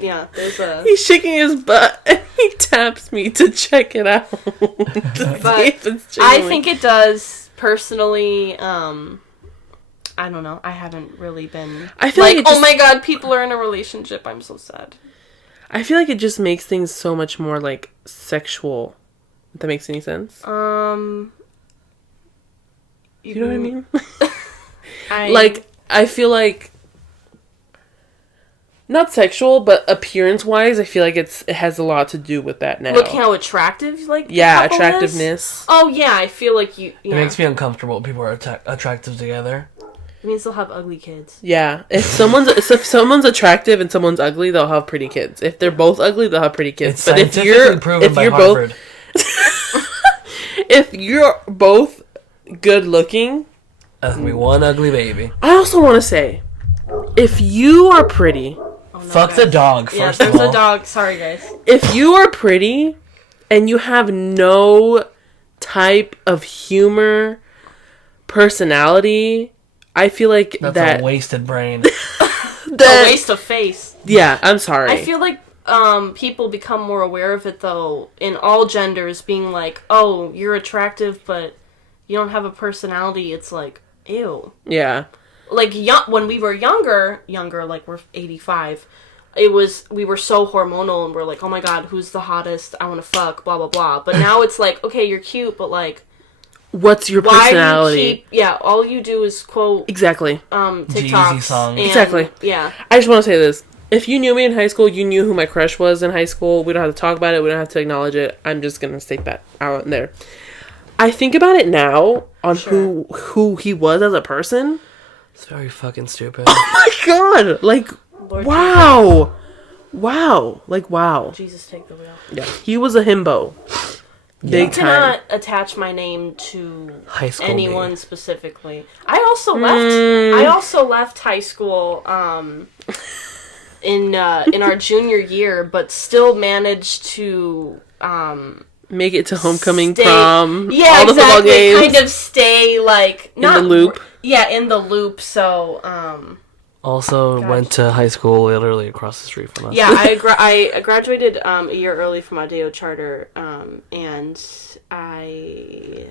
Yeah, He's shaking his butt and he taps me to check it out. But I think it does, personally. I don't know. I haven't really been... I feel like oh my god, people are in a relationship. I'm so sad. I feel like it just makes things so much more, like, sexual. If that makes any sense. You know what I mean? Like, I feel like... Not sexual, but appearance-wise, I feel like it has a lot to do with that now. Look how attractive, like, attractiveness. Is. Oh, yeah, I feel like you... Yeah. It makes me uncomfortable when people are attractive together. It means they'll have ugly kids. Yeah. If someone's attractive and someone's ugly, they'll have pretty kids. If they're both ugly, they'll have pretty kids. It's scientifically proven by Harvard. If you're both good looking... That's gonna be one ugly baby. I also want to say, if you are pretty... Fuck the dog, first of all. Yeah, there's a dog. Sorry, guys. If you are pretty and you have no type of humor, personality, I feel like that's a wasted brain. A waste of face. Yeah, I'm sorry. I feel like people become more aware of it, though, in all genders, being like, oh, you're attractive, but you don't have a personality. It's like, ew. Yeah. Like, when we were younger, like we're 85, we were so hormonal, and we're like, oh my god, who's the hottest? I want to fuck, blah, blah, blah. But now it's like, okay, you're cute, but like... What's your personality? All you do is quote... Exactly. TikToks. Songs. Exactly. Yeah. I just want to say this. If you knew me in high school, you knew who my crush was in high school. We don't have to talk about it. We don't have to acknowledge it. I'm just going to state that out there. I think about it now on who he was as a person... It's very fucking stupid. Oh my god! Like, Lord wow! Jesus. Wow. Like, wow. Jesus, take the wheel. Yeah. He was a himbo. Big time. I cannot attach my name to high school anyone specifically. I also left high school in our junior year, but still managed to make it to homecoming, prom, yeah, all the football games. Kind of stay like in the loop. Yeah, in the loop. So also went to high school literally across the street from us. Yeah, I graduated a year early from Adeo Charter, and I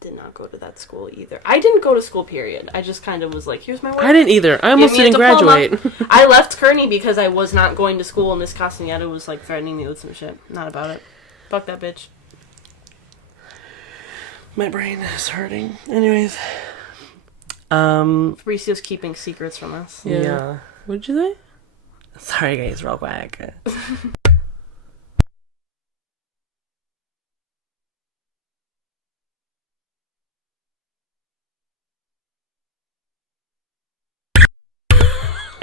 did not go to that school either. I didn't go to school, period. I just kind of was like, here's my work. I didn't either. I almost didn't graduate. I left Kearney because I was not going to school, and Miss Castaneda was like threatening me with some shit. Not about it. Fuck that bitch. My brain is hurting. Anyways. Fabricio's keeping secrets from us. Yeah. What'd you say? Sorry guys, real quick.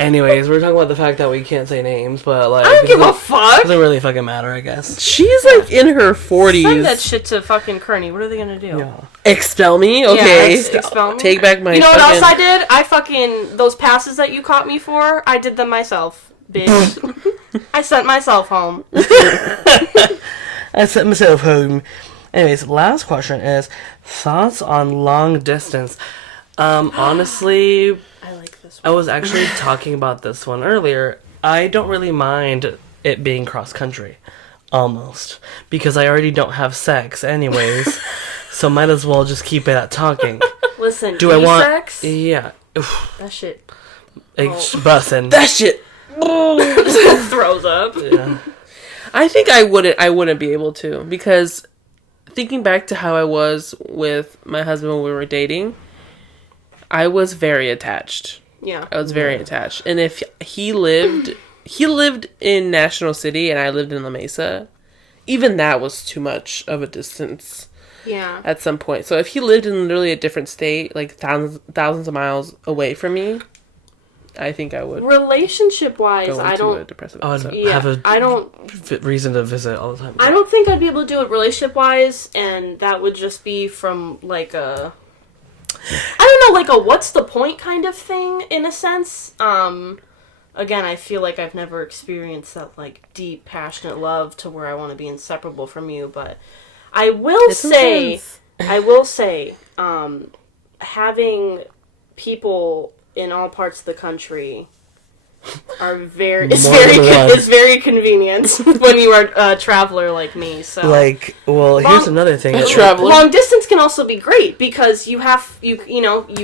Anyways, we're talking about the fact that we can't say names, but like, I don't give a fuck. Doesn't really fucking matter, I guess. She's like in her 40s. Send that shit to fucking Kearney. What are they gonna do? Yeah. Expel me? Okay. Yeah, expel me. Take back my. You know what else I did? I fucking those passes that you caught me for. I did them myself, bitch. I sent myself home. I sent myself home. Anyways, last question is thoughts on long distance. Honestly, I like this I one. was actually talking about this one earlier. I don't really mind it being cross country, almost, because I already don't have sex anyways. So might as well just keep it at talking. Listen, Do I want sex? Yeah. That shit It's bussin'. That shit. throws up. Yeah. I think I wouldn't be able to, because thinking back to how I was with my husband when we were dating, I was very attached. Yeah. I was very attached. And if he lived in National City and I lived in La Mesa, even that was too much of a distance. Yeah. At some point. So if he lived in literally a different state, like thousands of miles away from me, I think I would Relationship wise, go I into don't. a depressive I would episode. Yeah, have a I don't. reason to visit all the time. I don't think I'd be able to do it relationship wise, and that would just be from like a. I don't know, like a what's the point kind of thing in a sense. Again, I feel like I've never experienced that like deep, passionate love to where I want to be inseparable from you, but I will say, having people in all parts of the country are it's very convenient when you are a traveler like me. So like, well, here's another thing. Long distance can also be great because you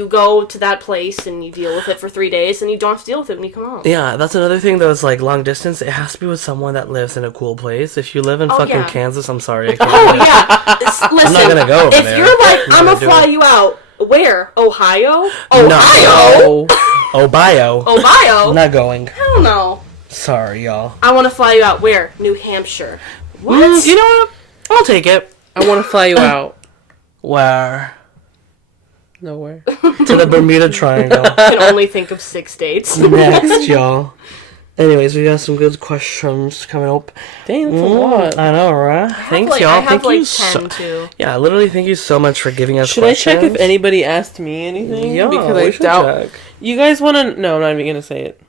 go to that place and you deal with it for 3 days and you don't have to deal with it when you come home. Yeah, that's another thing though, is like long distance, it has to be with someone that lives in a cool place. If you live in fucking Kansas, I'm sorry, I can't do it. Yeah. Listen, I'm not gonna go over if there. you're like, I'm gonna fly you out, where? Ohio? Ohio? No. Ohio. Ohio? I'm not going. Hell no. Sorry, y'all. I want to fly you out where? New Hampshire. What? You know what? I'll take it. I want to fly you out. Where? Nowhere. To the Bermuda Triangle. I can only think of 6 states. Next, y'all. Anyways, we got some good questions coming up. Dang, that's a lot. I know, right? Thanks, like, y'all. I have Thank you 10 too. Yeah, literally, thank you so much for giving us Should questions. I check if anybody asked me anything? Yeah, because we I should doubt. check. You guys want to? No, I'm not even gonna say it.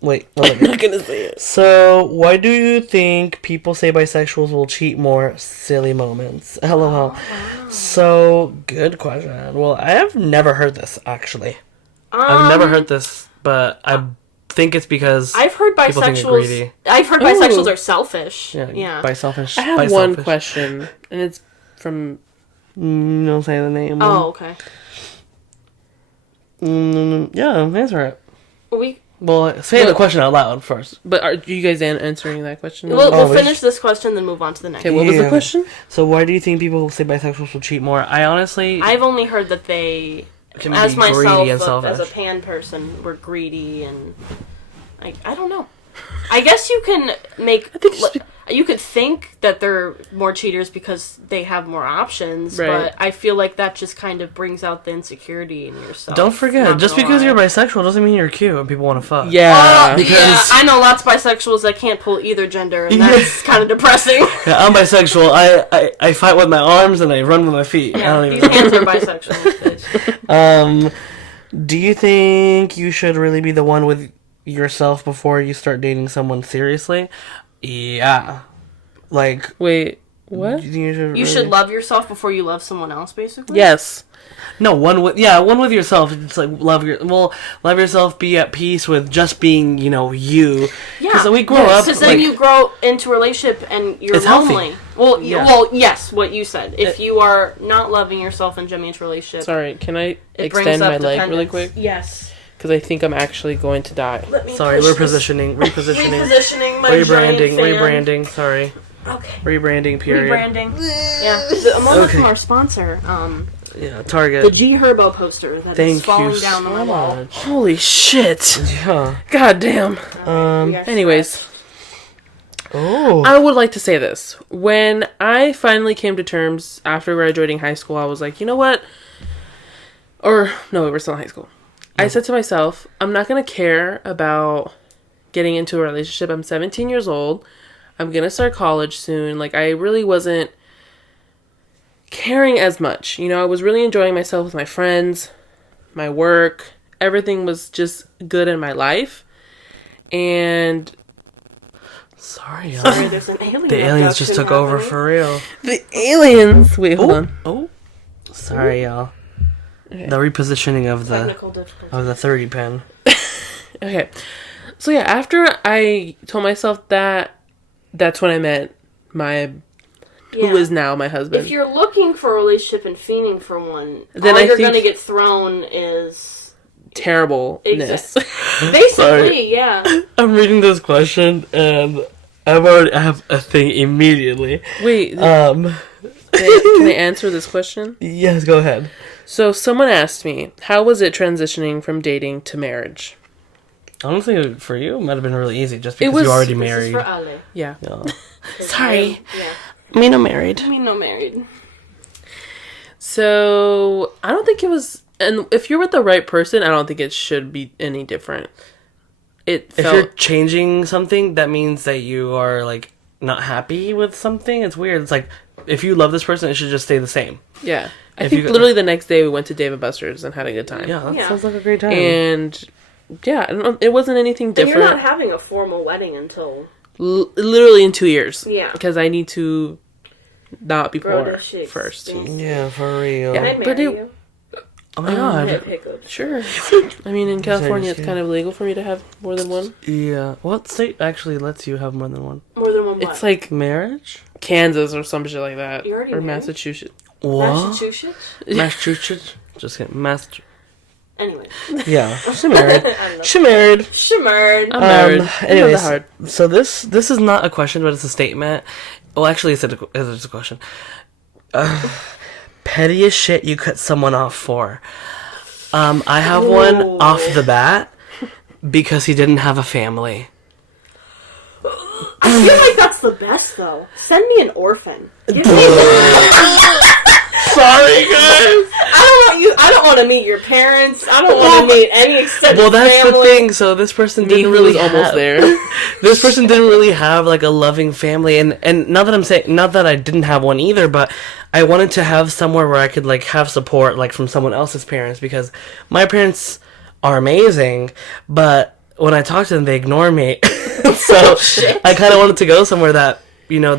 Wait, I'm not gonna say it. So, why do you think people say bisexuals will cheat more? Silly moments. LOL. So, good question. Well, I have never heard this, actually. I've never heard this, but I think it's because I've heard people think it's bisexuals. greedy. I've heard bisexuals are selfish. Yeah. Yeah. Selfish. I have one question, and it's from. Don't say the name. Oh, okay. Yeah, answer it. We Well, say the question out loud first. But are you guys answering that question? we'll finish this question, then move on to the next. Okay, what was the question? So why do you think people say bisexuals will cheat more? I honestly... I've only heard that they, can as be myself, greedy and selfish. as a pan person, were greedy and... I don't know. I guess you can make... You could think that they're more cheaters because they have more options, right. But I feel like that just kind of brings out the insecurity in yourself. Don't forget, just because you're bisexual doesn't mean you're cute and people want to fuck. Yeah. Because I know lots of bisexuals that can't pull either gender, and that's kind of depressing. Yeah, I'm bisexual. I fight with my arms and I run with my feet. Yeah, I don't these even hands are bisexual, bitch. Do you think you should really be the one with yourself before you start dating someone seriously? Yeah. Like... Wait, what? You should love yourself before you love someone else, basically? Yes. No, one with yourself. It's like love yourself, be at peace with just being, you. Yeah. Because we grow up. Because then you grow into a relationship and you're lonely. Healthy. Well, yes, what you said. If you are not loving yourself and jumping into a relationship... Sorry, can I extend my leg really quick? Yes. Because I think I'm actually going to die. Sorry, repositioning. Repositioning my giant fan. Rebranding, sorry. Okay. Rebranding, period. Rebranding. Yeah. A moment from our sponsor. Yeah, Target. The G Herbo poster that is falling down on the wall. Holy shit. Yeah. God damn. Anyways. Oh. I would like to say this. When I finally came to terms after graduating high school, I was like, you know what? Or, no, we were still in high school. I said to myself, I'm not going to care about getting into a relationship. I'm 17 years old. I'm going to start college soon. Like, I really wasn't caring as much. You know, I was really enjoying myself with my friends, my work. Everything was just good in my life. And... Sorry, there's an alien. The aliens just took over for real. The aliens... Wait, hold on. Oh. Sorry, y'all. Okay. The repositioning of the 30 pin. Okay. So yeah, after I told myself that, that's when I met who is now my husband. If you're looking for a relationship and fiending for one, then all you're going to get thrown is... terribleness. Basically, sorry. Yeah. I'm reading this question, and I have a thing immediately. Wait. Can I answer this question? Yes, go ahead. So someone asked me, how was it transitioning from dating to marriage? Honestly, for you, it might have been really easy just because you're already married. This is for Ale. Yeah. Sorry. Me no married. So, I don't think it was... And if you're with the right person, I don't think it should be any different. If you're changing something, that means that you are, like, not happy with something. It's weird. It's like, if you love this person, it should just stay the same. Yeah. I think literally the next day we went to Dave & Buster's and had a good time. Yeah, that sounds like a great time. And, yeah, I don't know, it wasn't anything different. And you're not having a formal wedding until... literally in 2 years. Yeah. Because I need to not be poor first. Yeah, for real. Can I marry you? Oh my god. Sure. I mean, in California, it's kind of legal for me to have more than one. Yeah. What state actually lets you have more than one? More than one what? It's like marriage? Kansas or some shit like that. You already or married? Massachusetts. What? Massachusetts? Just kidding. Anyway. Yeah. She married. She married. I'm married. Anyways, so this is not a question, but it's a statement. Well, actually, it's a question. Pettiest shit you cut someone off for. I have one off the bat because he didn't have a family. I feel like that's the best, though. Send me an orphan. Give me Sorry, guys. I don't want to meet your parents. I don't want to meet any extended family. Well, that's the thing. So this person didn't really almost there. This person didn't really have like a loving family, and not that I didn't have one either, but I wanted to have somewhere where I could like have support like from someone else's parents, because my parents are amazing, but when I talk to them, they ignore me. So I kind of wanted to go somewhere that, you know,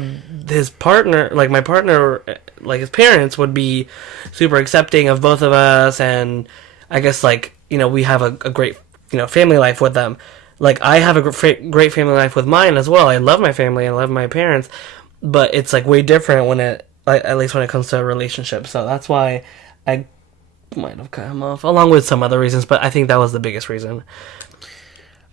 his partner, like my partner, like his parents would be super accepting of both of us, and I guess like, you know, we have a great, you know, family life with them. Like I have a great family life with mine as well. I love my family, I love my parents, but it's like way different when it, like, at least when it comes to a relationship. So that's why I might have cut him off, along with some other reasons, but I think that was the biggest reason.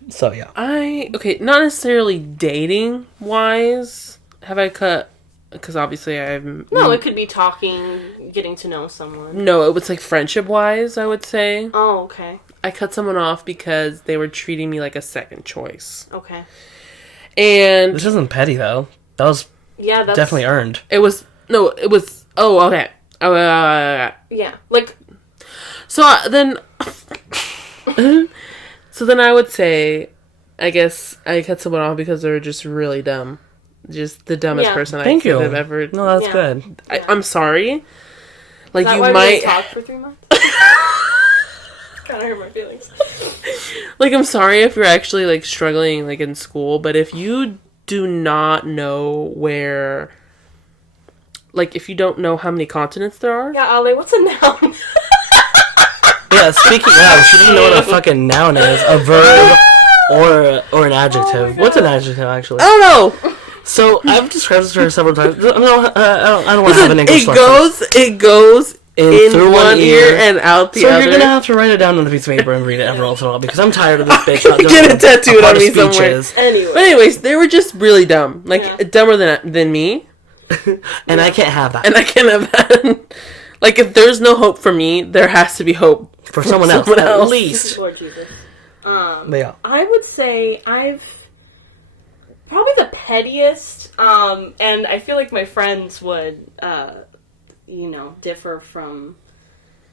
So yeah. Not necessarily dating wise. Have I cut? Because obviously No, it could be talking, getting to know someone. No, it was like friendship wise, I would say. Oh, okay. I cut someone off because they were treating me like a second choice. Okay. And this isn't petty though. That was that's definitely earned. It was oh, okay. Yeah. Like, so then so then I would say, I guess I cut someone off because they were just really dumb. Just the dumbest person I could have ever... No, that's good. I'm sorry. Like, is that you why might... we talk for 3 months? Kind of hurt my feelings. Like, I'm sorry if you're actually, like, struggling, like, in school, but if you do not know where... Like, if you don't know how many continents there are... Yeah, Ale, what's a noun? Yeah, speaking of, she doesn't know what a fucking noun is. A verb or an adjective. What's an adjective, actually? I don't know! So, I've described this to her several times. No, I don't want to have an English lesson. It goes in through one ear and out the other. So you're going to have to write it down on a piece of paper and read it every once in a while, because I'm tired of this bitch. Get it tattooed on me somewhere. Anyway. But anyways, they were just really dumb. Like, dumber than me. And I can't have that. And I can't have that. Like, if there's no hope for me, there has to be hope for someone else. At least. Lord Jesus. Yeah. I would say I've... Probably the pettiest, and I feel like my friends would, differ from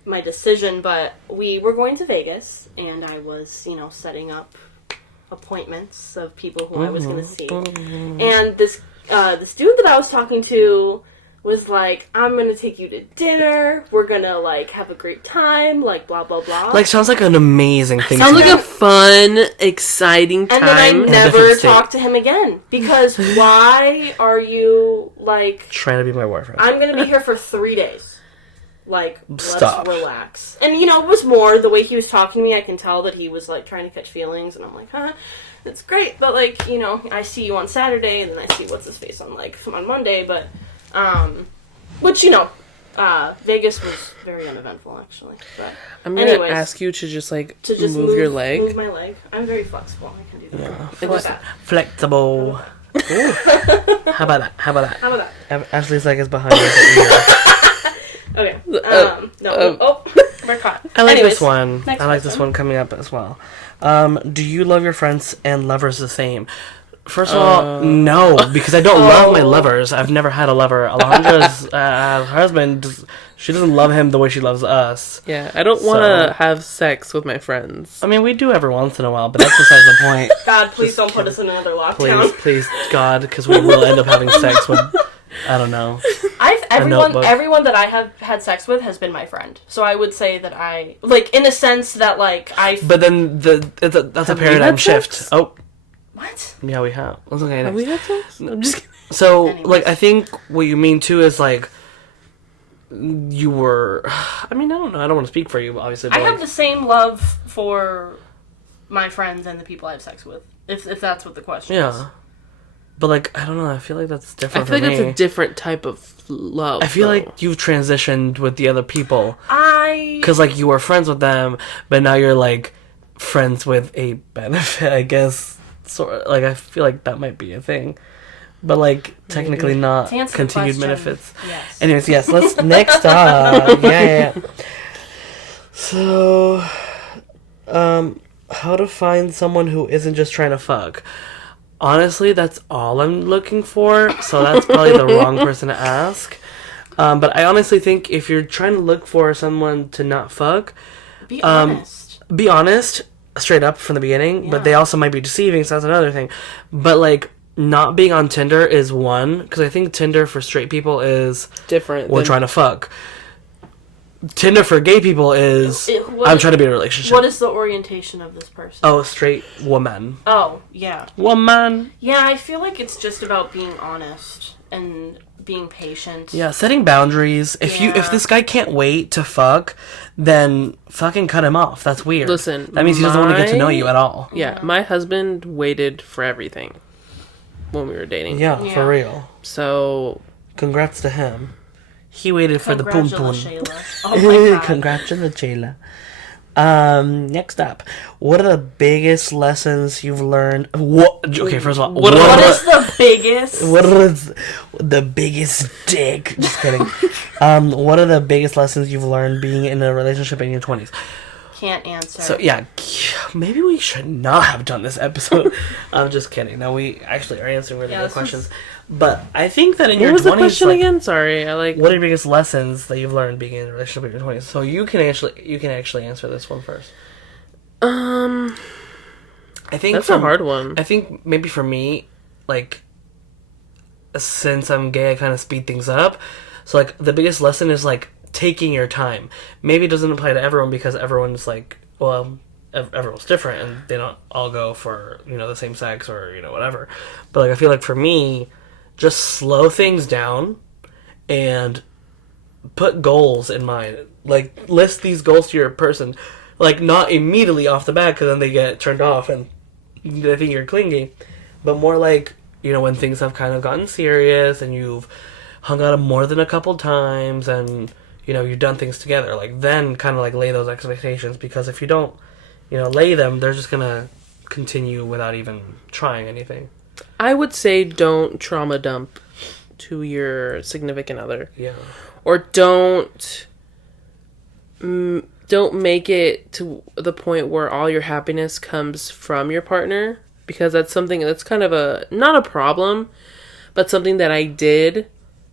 my decision, but we were going to Vegas, and I was, you know, setting up appointments of people who I was going to see. And this dude that I was talking to was like, I'm going to take you to dinner. We're going to, like, have a great time, like, blah, blah, blah. Like, sounds like an amazing thing. Sounds like a fun, exciting time. And then I never talked to him again. Because why are you, like... trying to be my boyfriend. I'm going to be here for 3 days. Like, Stop. Let's relax. And, you know, it was more, the way he was talking to me, I can tell that he was, like, trying to catch feelings, and I'm like, that's great, but, like, you know, I see you on Saturday, and then I see what's-his-face on, like, on Monday, but, which, you know, Vegas was very uneventful, actually, but... I'm gonna ask you to just, like, move your leg. Move my leg. I'm very flexible, I can do that. Yeah. And just Flexible. How about that? How about that? Ashley's leg is behind your ear. Okay. We're caught. I like Anyways, this one. next I like question. this one coming up as well. Do you love your friends and lovers the same? First of all, no, because I don't love my lovers. I've never had a lover. Alejandro's husband, she doesn't love him the way she loves us. Yeah, I don't want to have sex with my friends. I mean, we do every once in a while, but that's besides the point. God, please don't put us in another lockdown. Please, God, because we will end up having sex with... I don't know. Everyone that I have had sex with has been my friend. So I would say that I, like, in a sense that, like, But then that's a paradigm shift. Sex? Oh. What? Yeah, we have. That's okay. Have we had sex? I'm just kidding. So, Anyways. like, I think what you mean, too, is, like, you were... I mean, I don't know. I don't want to speak for you, obviously. But I have the same love for my friends and the people I have sex with, if that's what the question is. Yeah. But, like, I don't know. I feel like that's different I feel like for me. that's a different type of love. I feel like you've transitioned with the other people. I... Because, like, you were friends with them, but now you're, like, friends with a benefit, I guess. Sort of, like, I feel like that might be a thing. But, like, technically not To answer the continued question, benefits. Yes. Anyways, yes, let's... Next up. Yeah. So, how to find someone who isn't just trying to fuck? Honestly, that's all I'm looking for, so that's probably the wrong person to ask. But I honestly think if you're trying to look for someone to not fuck... Be honest. Be honest, straight up from the beginning, Yeah. but they also might be deceiving, so that's another thing. But, like, not being on Tinder is one, because I think Tinder for straight people is... different. we're trying to fuck. Tinder for gay people is... I'm trying to be in a relationship. What is the orientation of this person? Oh, straight woman. Oh, yeah. Woman. Yeah, I feel like it's just about being honest and being patient. Yeah, setting boundaries. If this guy can't wait to fuck, then fucking cut him off. That's weird. Listen, that means he doesn't want to get to know you at all. Yeah, my husband waited for everything when we were dating. Yeah, for real. So, congrats to him. He waited for the poom poom. Oh my God. Congratulations. Next up, what are the biggest lessons you've learned? Okay, first of all, what is the biggest? What is the biggest dick? Just kidding. What are the biggest lessons you've learned being in a relationship in your 20s? Can't answer. So yeah, maybe we should not have done this episode. I'm just kidding. No, we actually are answering really good questions. But I think that in your 20s... What was the question again? Sorry, what are your biggest lessons that you've learned being in a relationship in your 20s? So you can actually answer this one first. I think that's a hard one. I think maybe for me, like, since I'm gay, I kind of speed things up. So, like, the biggest lesson is, like, taking your time. Maybe it doesn't apply to everyone because everyone's, like, well, everyone's different and they don't all go for, you know, the same sex or, you know, whatever. But, like, I feel like for me, just slow things down and put goals in mind. Like, list these goals to your person. Like, not immediately off the bat because then they get turned off and they think you're clingy. But more like, you know, when things have kind of gotten serious and you've hung out more than a couple times and, you know, you've done things together. Like, then kind of, like, lay those expectations. Because if you don't, you know, lay them, they're just going to continue without even trying anything. I would say don't trauma dump to your significant other. Yeah. Or don't make it to the point where all your happiness comes from your partner, because that's something that's kind of not a problem, but something that I did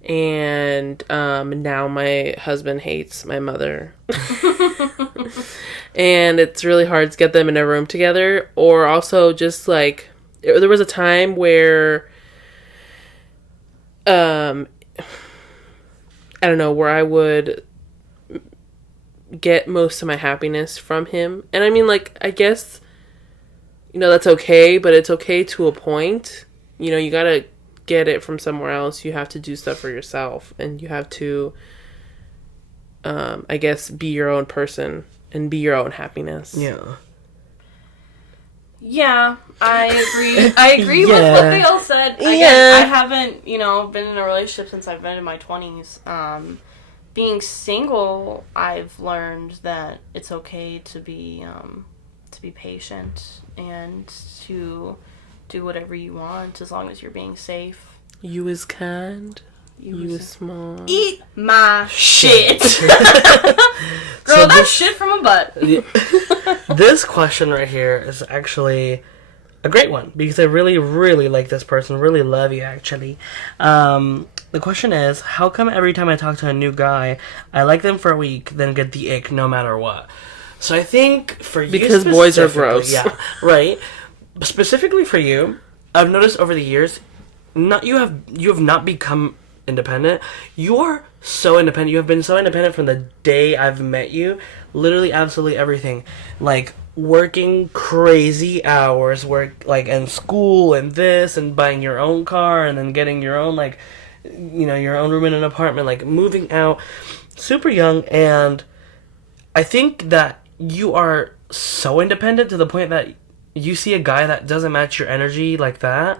And now my husband hates my mother. And it's really hard to get them in a room together. Or also just like, there was a time where, I don't know, where I would get most of my happiness from him. And I mean, like, I guess, you know, that's okay, but it's okay to a point. You know, you gotta get it from somewhere else. You have to do stuff for yourself, and you have to, I guess, be your own person and be your own happiness. Yeah. Yeah, I agree. I agree with what they all said. Again, I haven't, you know, been in a relationship since I've been in my 20s. Being single, I've learned that it's okay to be patient and to do whatever you want as long as you're being safe. You is kind. You is smart. Eat my shit. Girl, So that's shit from a butt. This question right here is actually a great one because I really, really like this person. Really love you, actually. The question is, how come every time I talk to a new guy, I like them for a week, then get the ick no matter what? So I think for you, because boys are gross. Yeah, right. Specifically for you, I've noticed over the years, you have not become independent. You are so independent. You have been so independent from the day I've met you. Literally, absolutely everything, like working crazy hours, work like in school and this, and buying your own car, and then getting your own like, you know, your own room in an apartment, like moving out, super young. And I think that you are so independent to the point that you see a guy that doesn't match your energy like that,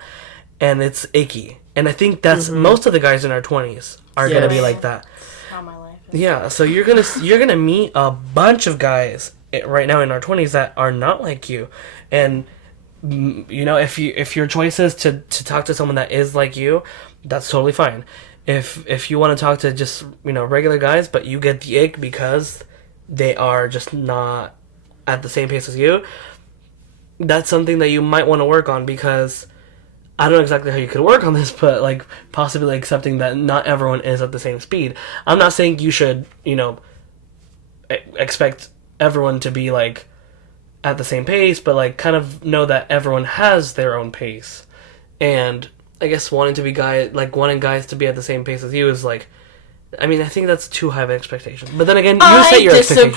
and it's icky. And I think that's most of the guys in our 20s are gonna be like that. That's how my life is. Yeah, so you're gonna meet a bunch of guys right now in our 20s that are not like you, and you know, if your choice is to talk to someone that is like you, that's totally fine. If you want to talk to just, you know, regular guys, but you get the ick because they are just not at the same pace as you, that's something that you might want to work on, because I don't know exactly how you could work on this, but like possibly accepting that not everyone is at the same speed. I'm not saying you should, you know, expect everyone to be like at the same pace, but like kind of know that everyone has their own pace. And I guess wanting guys to be at the same pace as you is like, I mean, I think that's too high of an expectation. But then again, you set your expectations.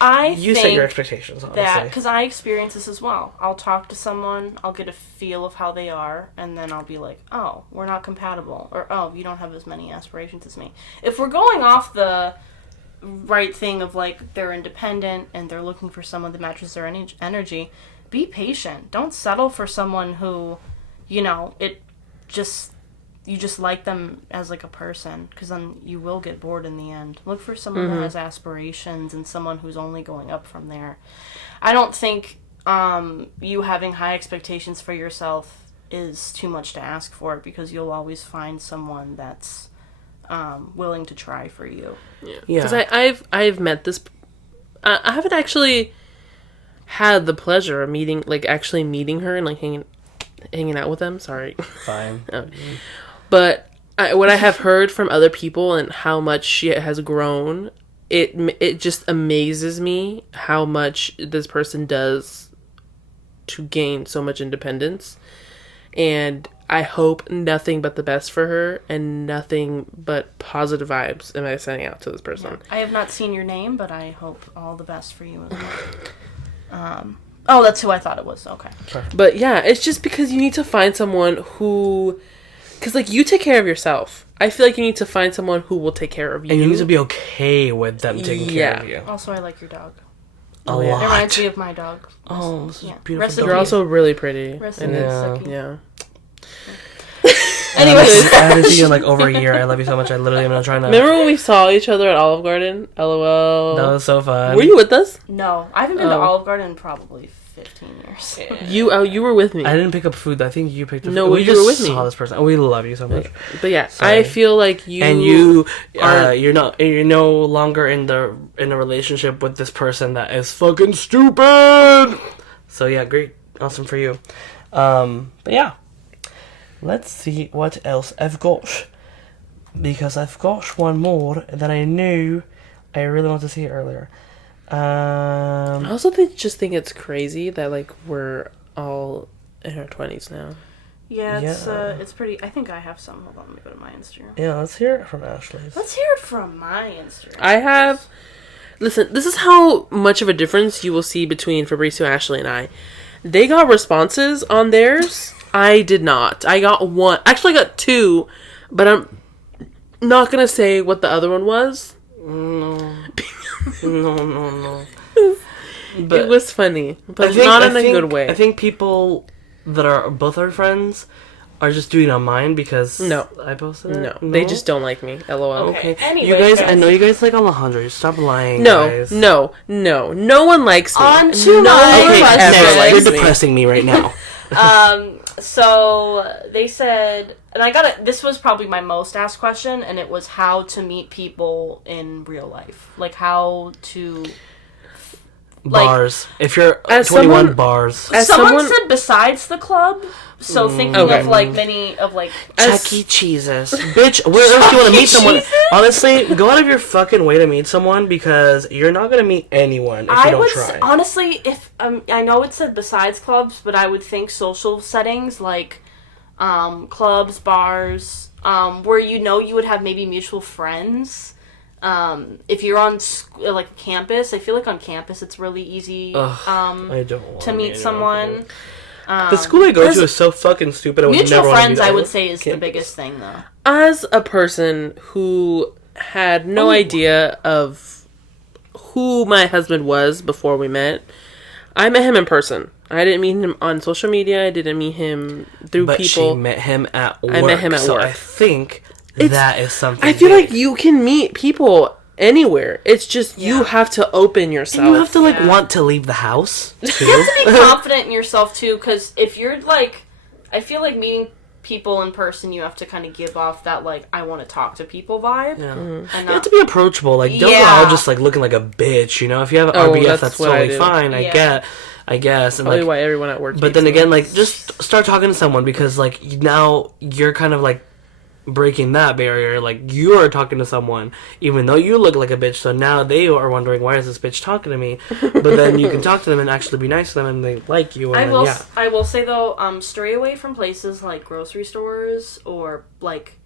I disagree. You set your expectations, honestly. That, because I experience this as well. I'll talk to someone, I'll get a feel of how they are, and then I'll be like, oh, we're not compatible. Or, oh, you don't have as many aspirations as me. If we're going off the right thing of, like, they're independent and they're looking for someone that matches their energy, be patient. Don't settle for someone who, you know, you just like them as like a person, because then you will get bored in the end. Look for someone that has aspirations and someone who's only going up from there. I don't think you having high expectations for yourself is too much to ask for, because you'll always find someone that's willing to try for you. Yeah, because I've met this. I haven't actually had the pleasure of meeting her and like hanging out with them. Sorry. Fine. But what I have heard from other people and how much she has grown, it just amazes me how much this person does to gain so much independence. And I hope nothing but the best for her and nothing but positive vibes am I sending out to this person. Yeah. I have not seen your name, but I hope all the best for you as well. Oh, that's who I thought it was. Okay. But yeah, it's just because you need to find someone who... Because, like, you take care of yourself. I feel like you need to find someone who will take care of you. And you need to be okay with them taking care of you. Also, I like your dog. A lot. It reminds me of my dog. Oh, this is beautiful. You're also really pretty. Rest in peace, Suki. Yeah. Anyways. I haven't seen you in like over a year. I love you so much. I literally am not trying to... Remember when we saw each other at Olive Garden? LOL. That was so fun. Were you with us? No. I haven't been to Olive Garden in probably 15 years. Yeah. You were with me. I didn't pick up food. I think you picked up food. No, we you were with me. saw this person. We love you so much. But yeah, Sorry. I feel like you... And you're no longer in a relationship with this person that is fucking stupid. So yeah, great. Awesome for you. But yeah. Let's see what else I've got. because I've got one more that I knew I really want to see earlier. I also just think it's crazy that like we're all in our 20s now. Yeah, it's pretty. I think I have some. Hold on, let me go to my Instagram. Yeah, let's hear it from Ashley's. Let's hear it from my Instagram. I have. Listen, this is how much of a difference you will see between Fabrizio, Ashley, and I. They got responses on theirs. I did not. I got one. Actually, I got two, but I'm not gonna say what the other one was. No. But it was funny, but not in a good way. I think people that are both our friends are just doing it on mine because I posted it. No, they just don't like me. LOL. Okay. Anyway, you guys, I know you guys like Alejandro. Stop lying, No, guys. no one likes me. On to no my one question. ever likes You're me. depressing me right now. So they said, and I got it. This was probably my most asked question, and it was how to meet people in real life, like how to. Bars. If you're as 21, someone- bars. as Someone said besides the club, so thinking Okay. of like many of like. Chuck E. Cheese's. Bitch, where else do you want to meet someone? Cheese's? Honestly, go out of your fucking way to meet someone because you're not going to meet anyone if you don't try. Honestly, if I know it said besides clubs, but I would think social settings like clubs, bars, where you would have maybe mutual friends. If you're on like campus, I feel like on campus it's really easy I don't want to meet someone. The school I go to is so fucking stupid. I would Mutual never friends, want to I would say, is the biggest thing, though. As a person who had no idea of who my husband was before we met, I met him in person. I didn't meet him on social media. I didn't meet him through but people. She met him at work. I met him at so work. I think that is something. I feel like you can meet people anywhere. It's just you have to open yourself. And you have to want to leave the house too. You have to be confident in yourself too, because if you're like, I feel like meeting people in person, you have to kind of give off that like I want to talk to people vibe. Yeah. And You have to be approachable. Like don't go out just like looking like a bitch. You know, if you have an RBF, that's totally fine. I guess. And probably like, why everyone at work. but then again, like just start talking to someone because like now you're kind of like breaking that barrier. Like you are talking to someone even though you look like a bitch, so now they are wondering why is this bitch talking to me, but then you can talk to them and actually be nice to them and they like you. And I will say though, stray away from places like grocery stores or like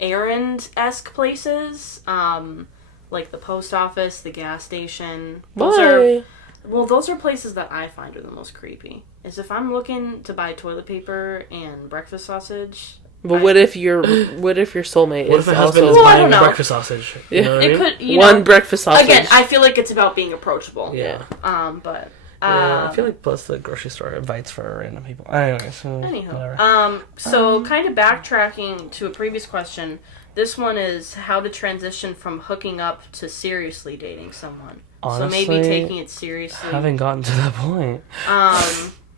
errand-esque places, like the post office, the gas station. Those are places that I find are the most creepy. Is if I'm looking to buy toilet paper and breakfast sausage. But what if your soulmate what is if a husband also is buying a breakfast sausage? You know what I mean? Could one breakfast sausage. Again, I feel like it's about being approachable. Yeah. But I feel like plus the grocery store invites for random people. Anyway, so anyhow, so kind of backtracking to a previous question. This one is how to transition from hooking up to seriously dating someone. Honestly, so maybe taking it seriously. I haven't gotten to that point.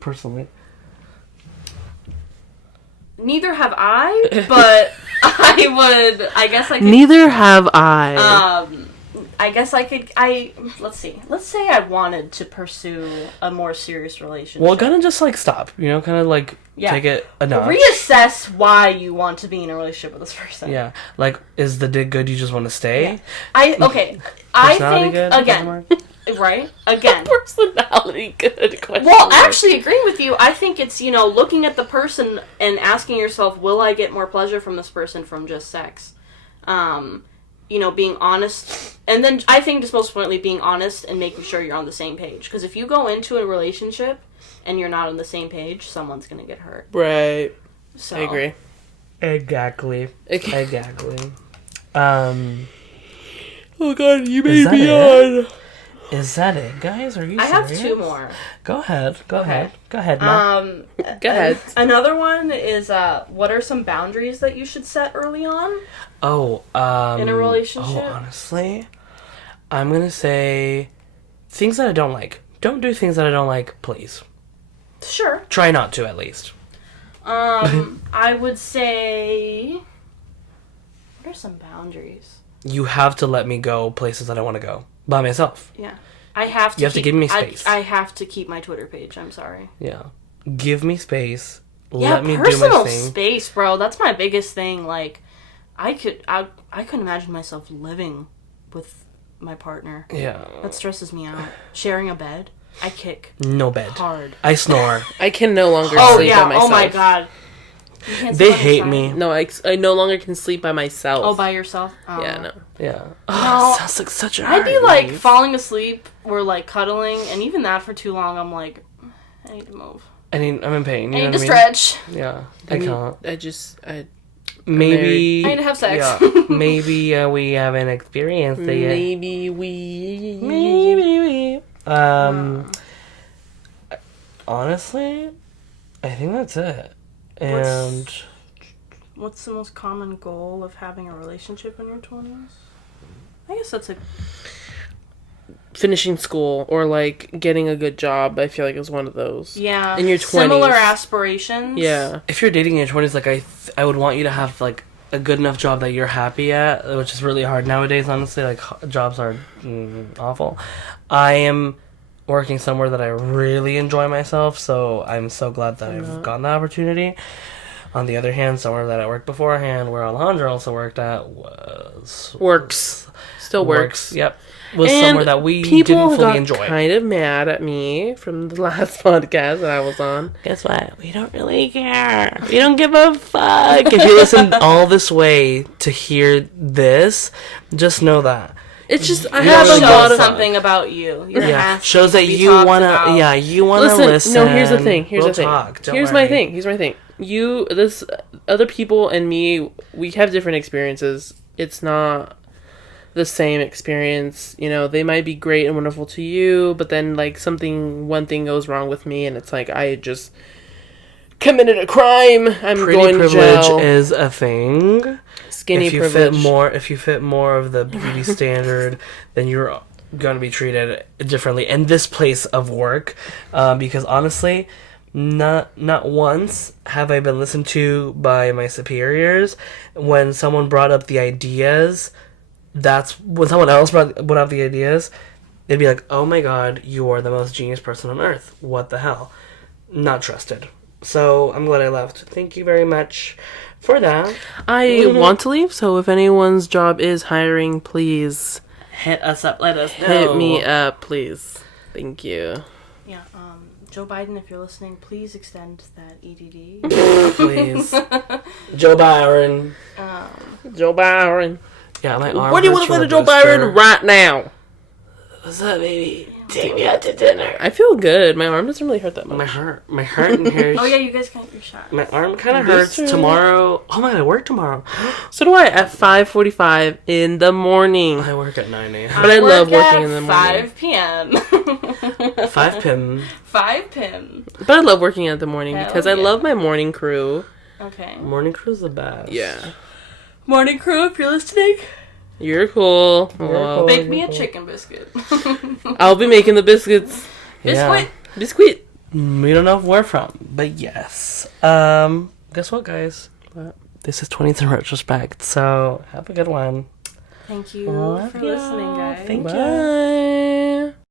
Personally. Neither have I, but I guess I could. Neither have I. I guess I could. Let's see. Let's say I wanted to pursue a more serious relationship. Well, kind of just like stop. You know, kind of like take it a notch. Reassess why you want to be in a relationship with this person. Yeah, like is the dick good? You just want to stay. Yeah. I think good, again. Right? Again. Personality good question. Well, actually agreeing with you, I think it's, looking at the person and asking yourself, will I get more pleasure from this person from just sex? Being honest. And then I think just most importantly, being honest and making sure you're on the same page. Because if you go into a relationship and you're not on the same page, someone's going to get hurt. Right. So. I agree. Exactly. Oh god, you made me on. Is that it, guys? Are you serious? I have two more. Go ahead, Ma. Go ahead. Another one is, what are some boundaries that you should set early on? In a relationship? Honestly, I'm gonna say things that I don't like. Don't do things that I don't like, please. Sure. Try not to, at least. I would say, what are some boundaries? You have to let me go places that I want to go by myself. Yeah. I have to. You have to give me space. I have to keep my Twitter page. I'm sorry. Yeah. Give me space. Yeah, let me do my personal thing. space, bro. That's my biggest thing. Like, I couldn't imagine myself living with my partner. Yeah. That stresses me out. Sharing a bed, I kick. No bed. Hard. I snore. I can no longer Oh sleep yeah. by myself. Oh my god. You can't They sleep on the hate side. me. No, I no longer can sleep by myself. Oh, by yourself? Oh. Yeah, no. Yeah. No. Sounds like such a I'd be hard like leave. falling asleep or like cuddling, and even that for too long, I'm like, I need to move. I'm in pain. You I know need to what stretch. Yeah. I can't. I Maybe. I need to have sex. Yeah. Maybe we haven't experienced it yet. maybe we. Maybe. Honestly, I think that's it. And What's the most common goal of having a relationship in your 20s? I guess that's a... Finishing school or like getting a good job. I feel like is one of those. Yeah. In your 20s. Similar aspirations. Yeah. if you're dating in your 20s, like I would want you to have like a good enough job that you're happy at, which is really hard nowadays. Honestly, like jobs are awful. I am working somewhere that I really enjoy myself, so I'm so glad that I've gotten the opportunity. On the other hand, somewhere that I worked beforehand, where Alejandro also worked at, Still works. Yep, was And somewhere that we people didn't fully got enjoy. kind of mad at me from the last podcast that I was on. Guess what? We don't really care. We don't give a fuck. If you listen all this way to hear this, just know that. It's just I You have don't a really lot give of a fuck. something about you. You're Yeah, asking shows to that be you talked wanna. about. Yeah, you wanna listen. No, here's the thing. Here's We'll the thing. talk. Don't Here's worry. my thing. Here's my thing. This other people and me, we have different experiences. It's not the same experience. You know, they might be great and wonderful to you, but then like one thing goes wrong with me, and it's like I just committed a crime. I'm Pretty going to privilege jail. is a thing. Skinny if you privilege. if you fit more of the beauty standard, then you're going to be treated differently in this place of work. Because honestly, not once have I been listened to by my superiors when someone brought up the ideas. That's when someone else brought up the ideas. They'd be like, "Oh my god, you are the most genius person on earth. What the hell?" Not trusted. So I'm glad I left. Thank you very much for that. I want to leave, so if anyone's job is hiring, please Hit us up. Let us know. hit me up, please. Thank you. Yeah, Joe Biden, if you're listening, please extend that EDD. Please. Joe Byron. Joe Byron. Yeah, my arm. What do you want to say to Joe Byron right now? What's up, baby? Take me out to dinner. I feel good. My arm doesn't really hurt that much. My heart and hair. Oh yeah, you guys got your shot. My arm kind of hurts tomorrow. Oh my god, I work tomorrow. So do I at 5:45 in the morning. I work at 9 a.m. But I love working in the morning. 5 p.m. 5 p.m. 5 p.m. But I love working in the morning Hell because I yeah. love my morning crew. Okay. Morning crew's the best. Yeah. Morning crew, if you're listening, You're cool. You're Well, cool. bake me a chicken biscuit. I'll be making the biscuits. Yeah. Biscuit. We don't know where from, but yes. Guess what, guys? This is 20's in retrospect, so have a good one. Thank you Love for ya. listening, guys. Thank you. Bye.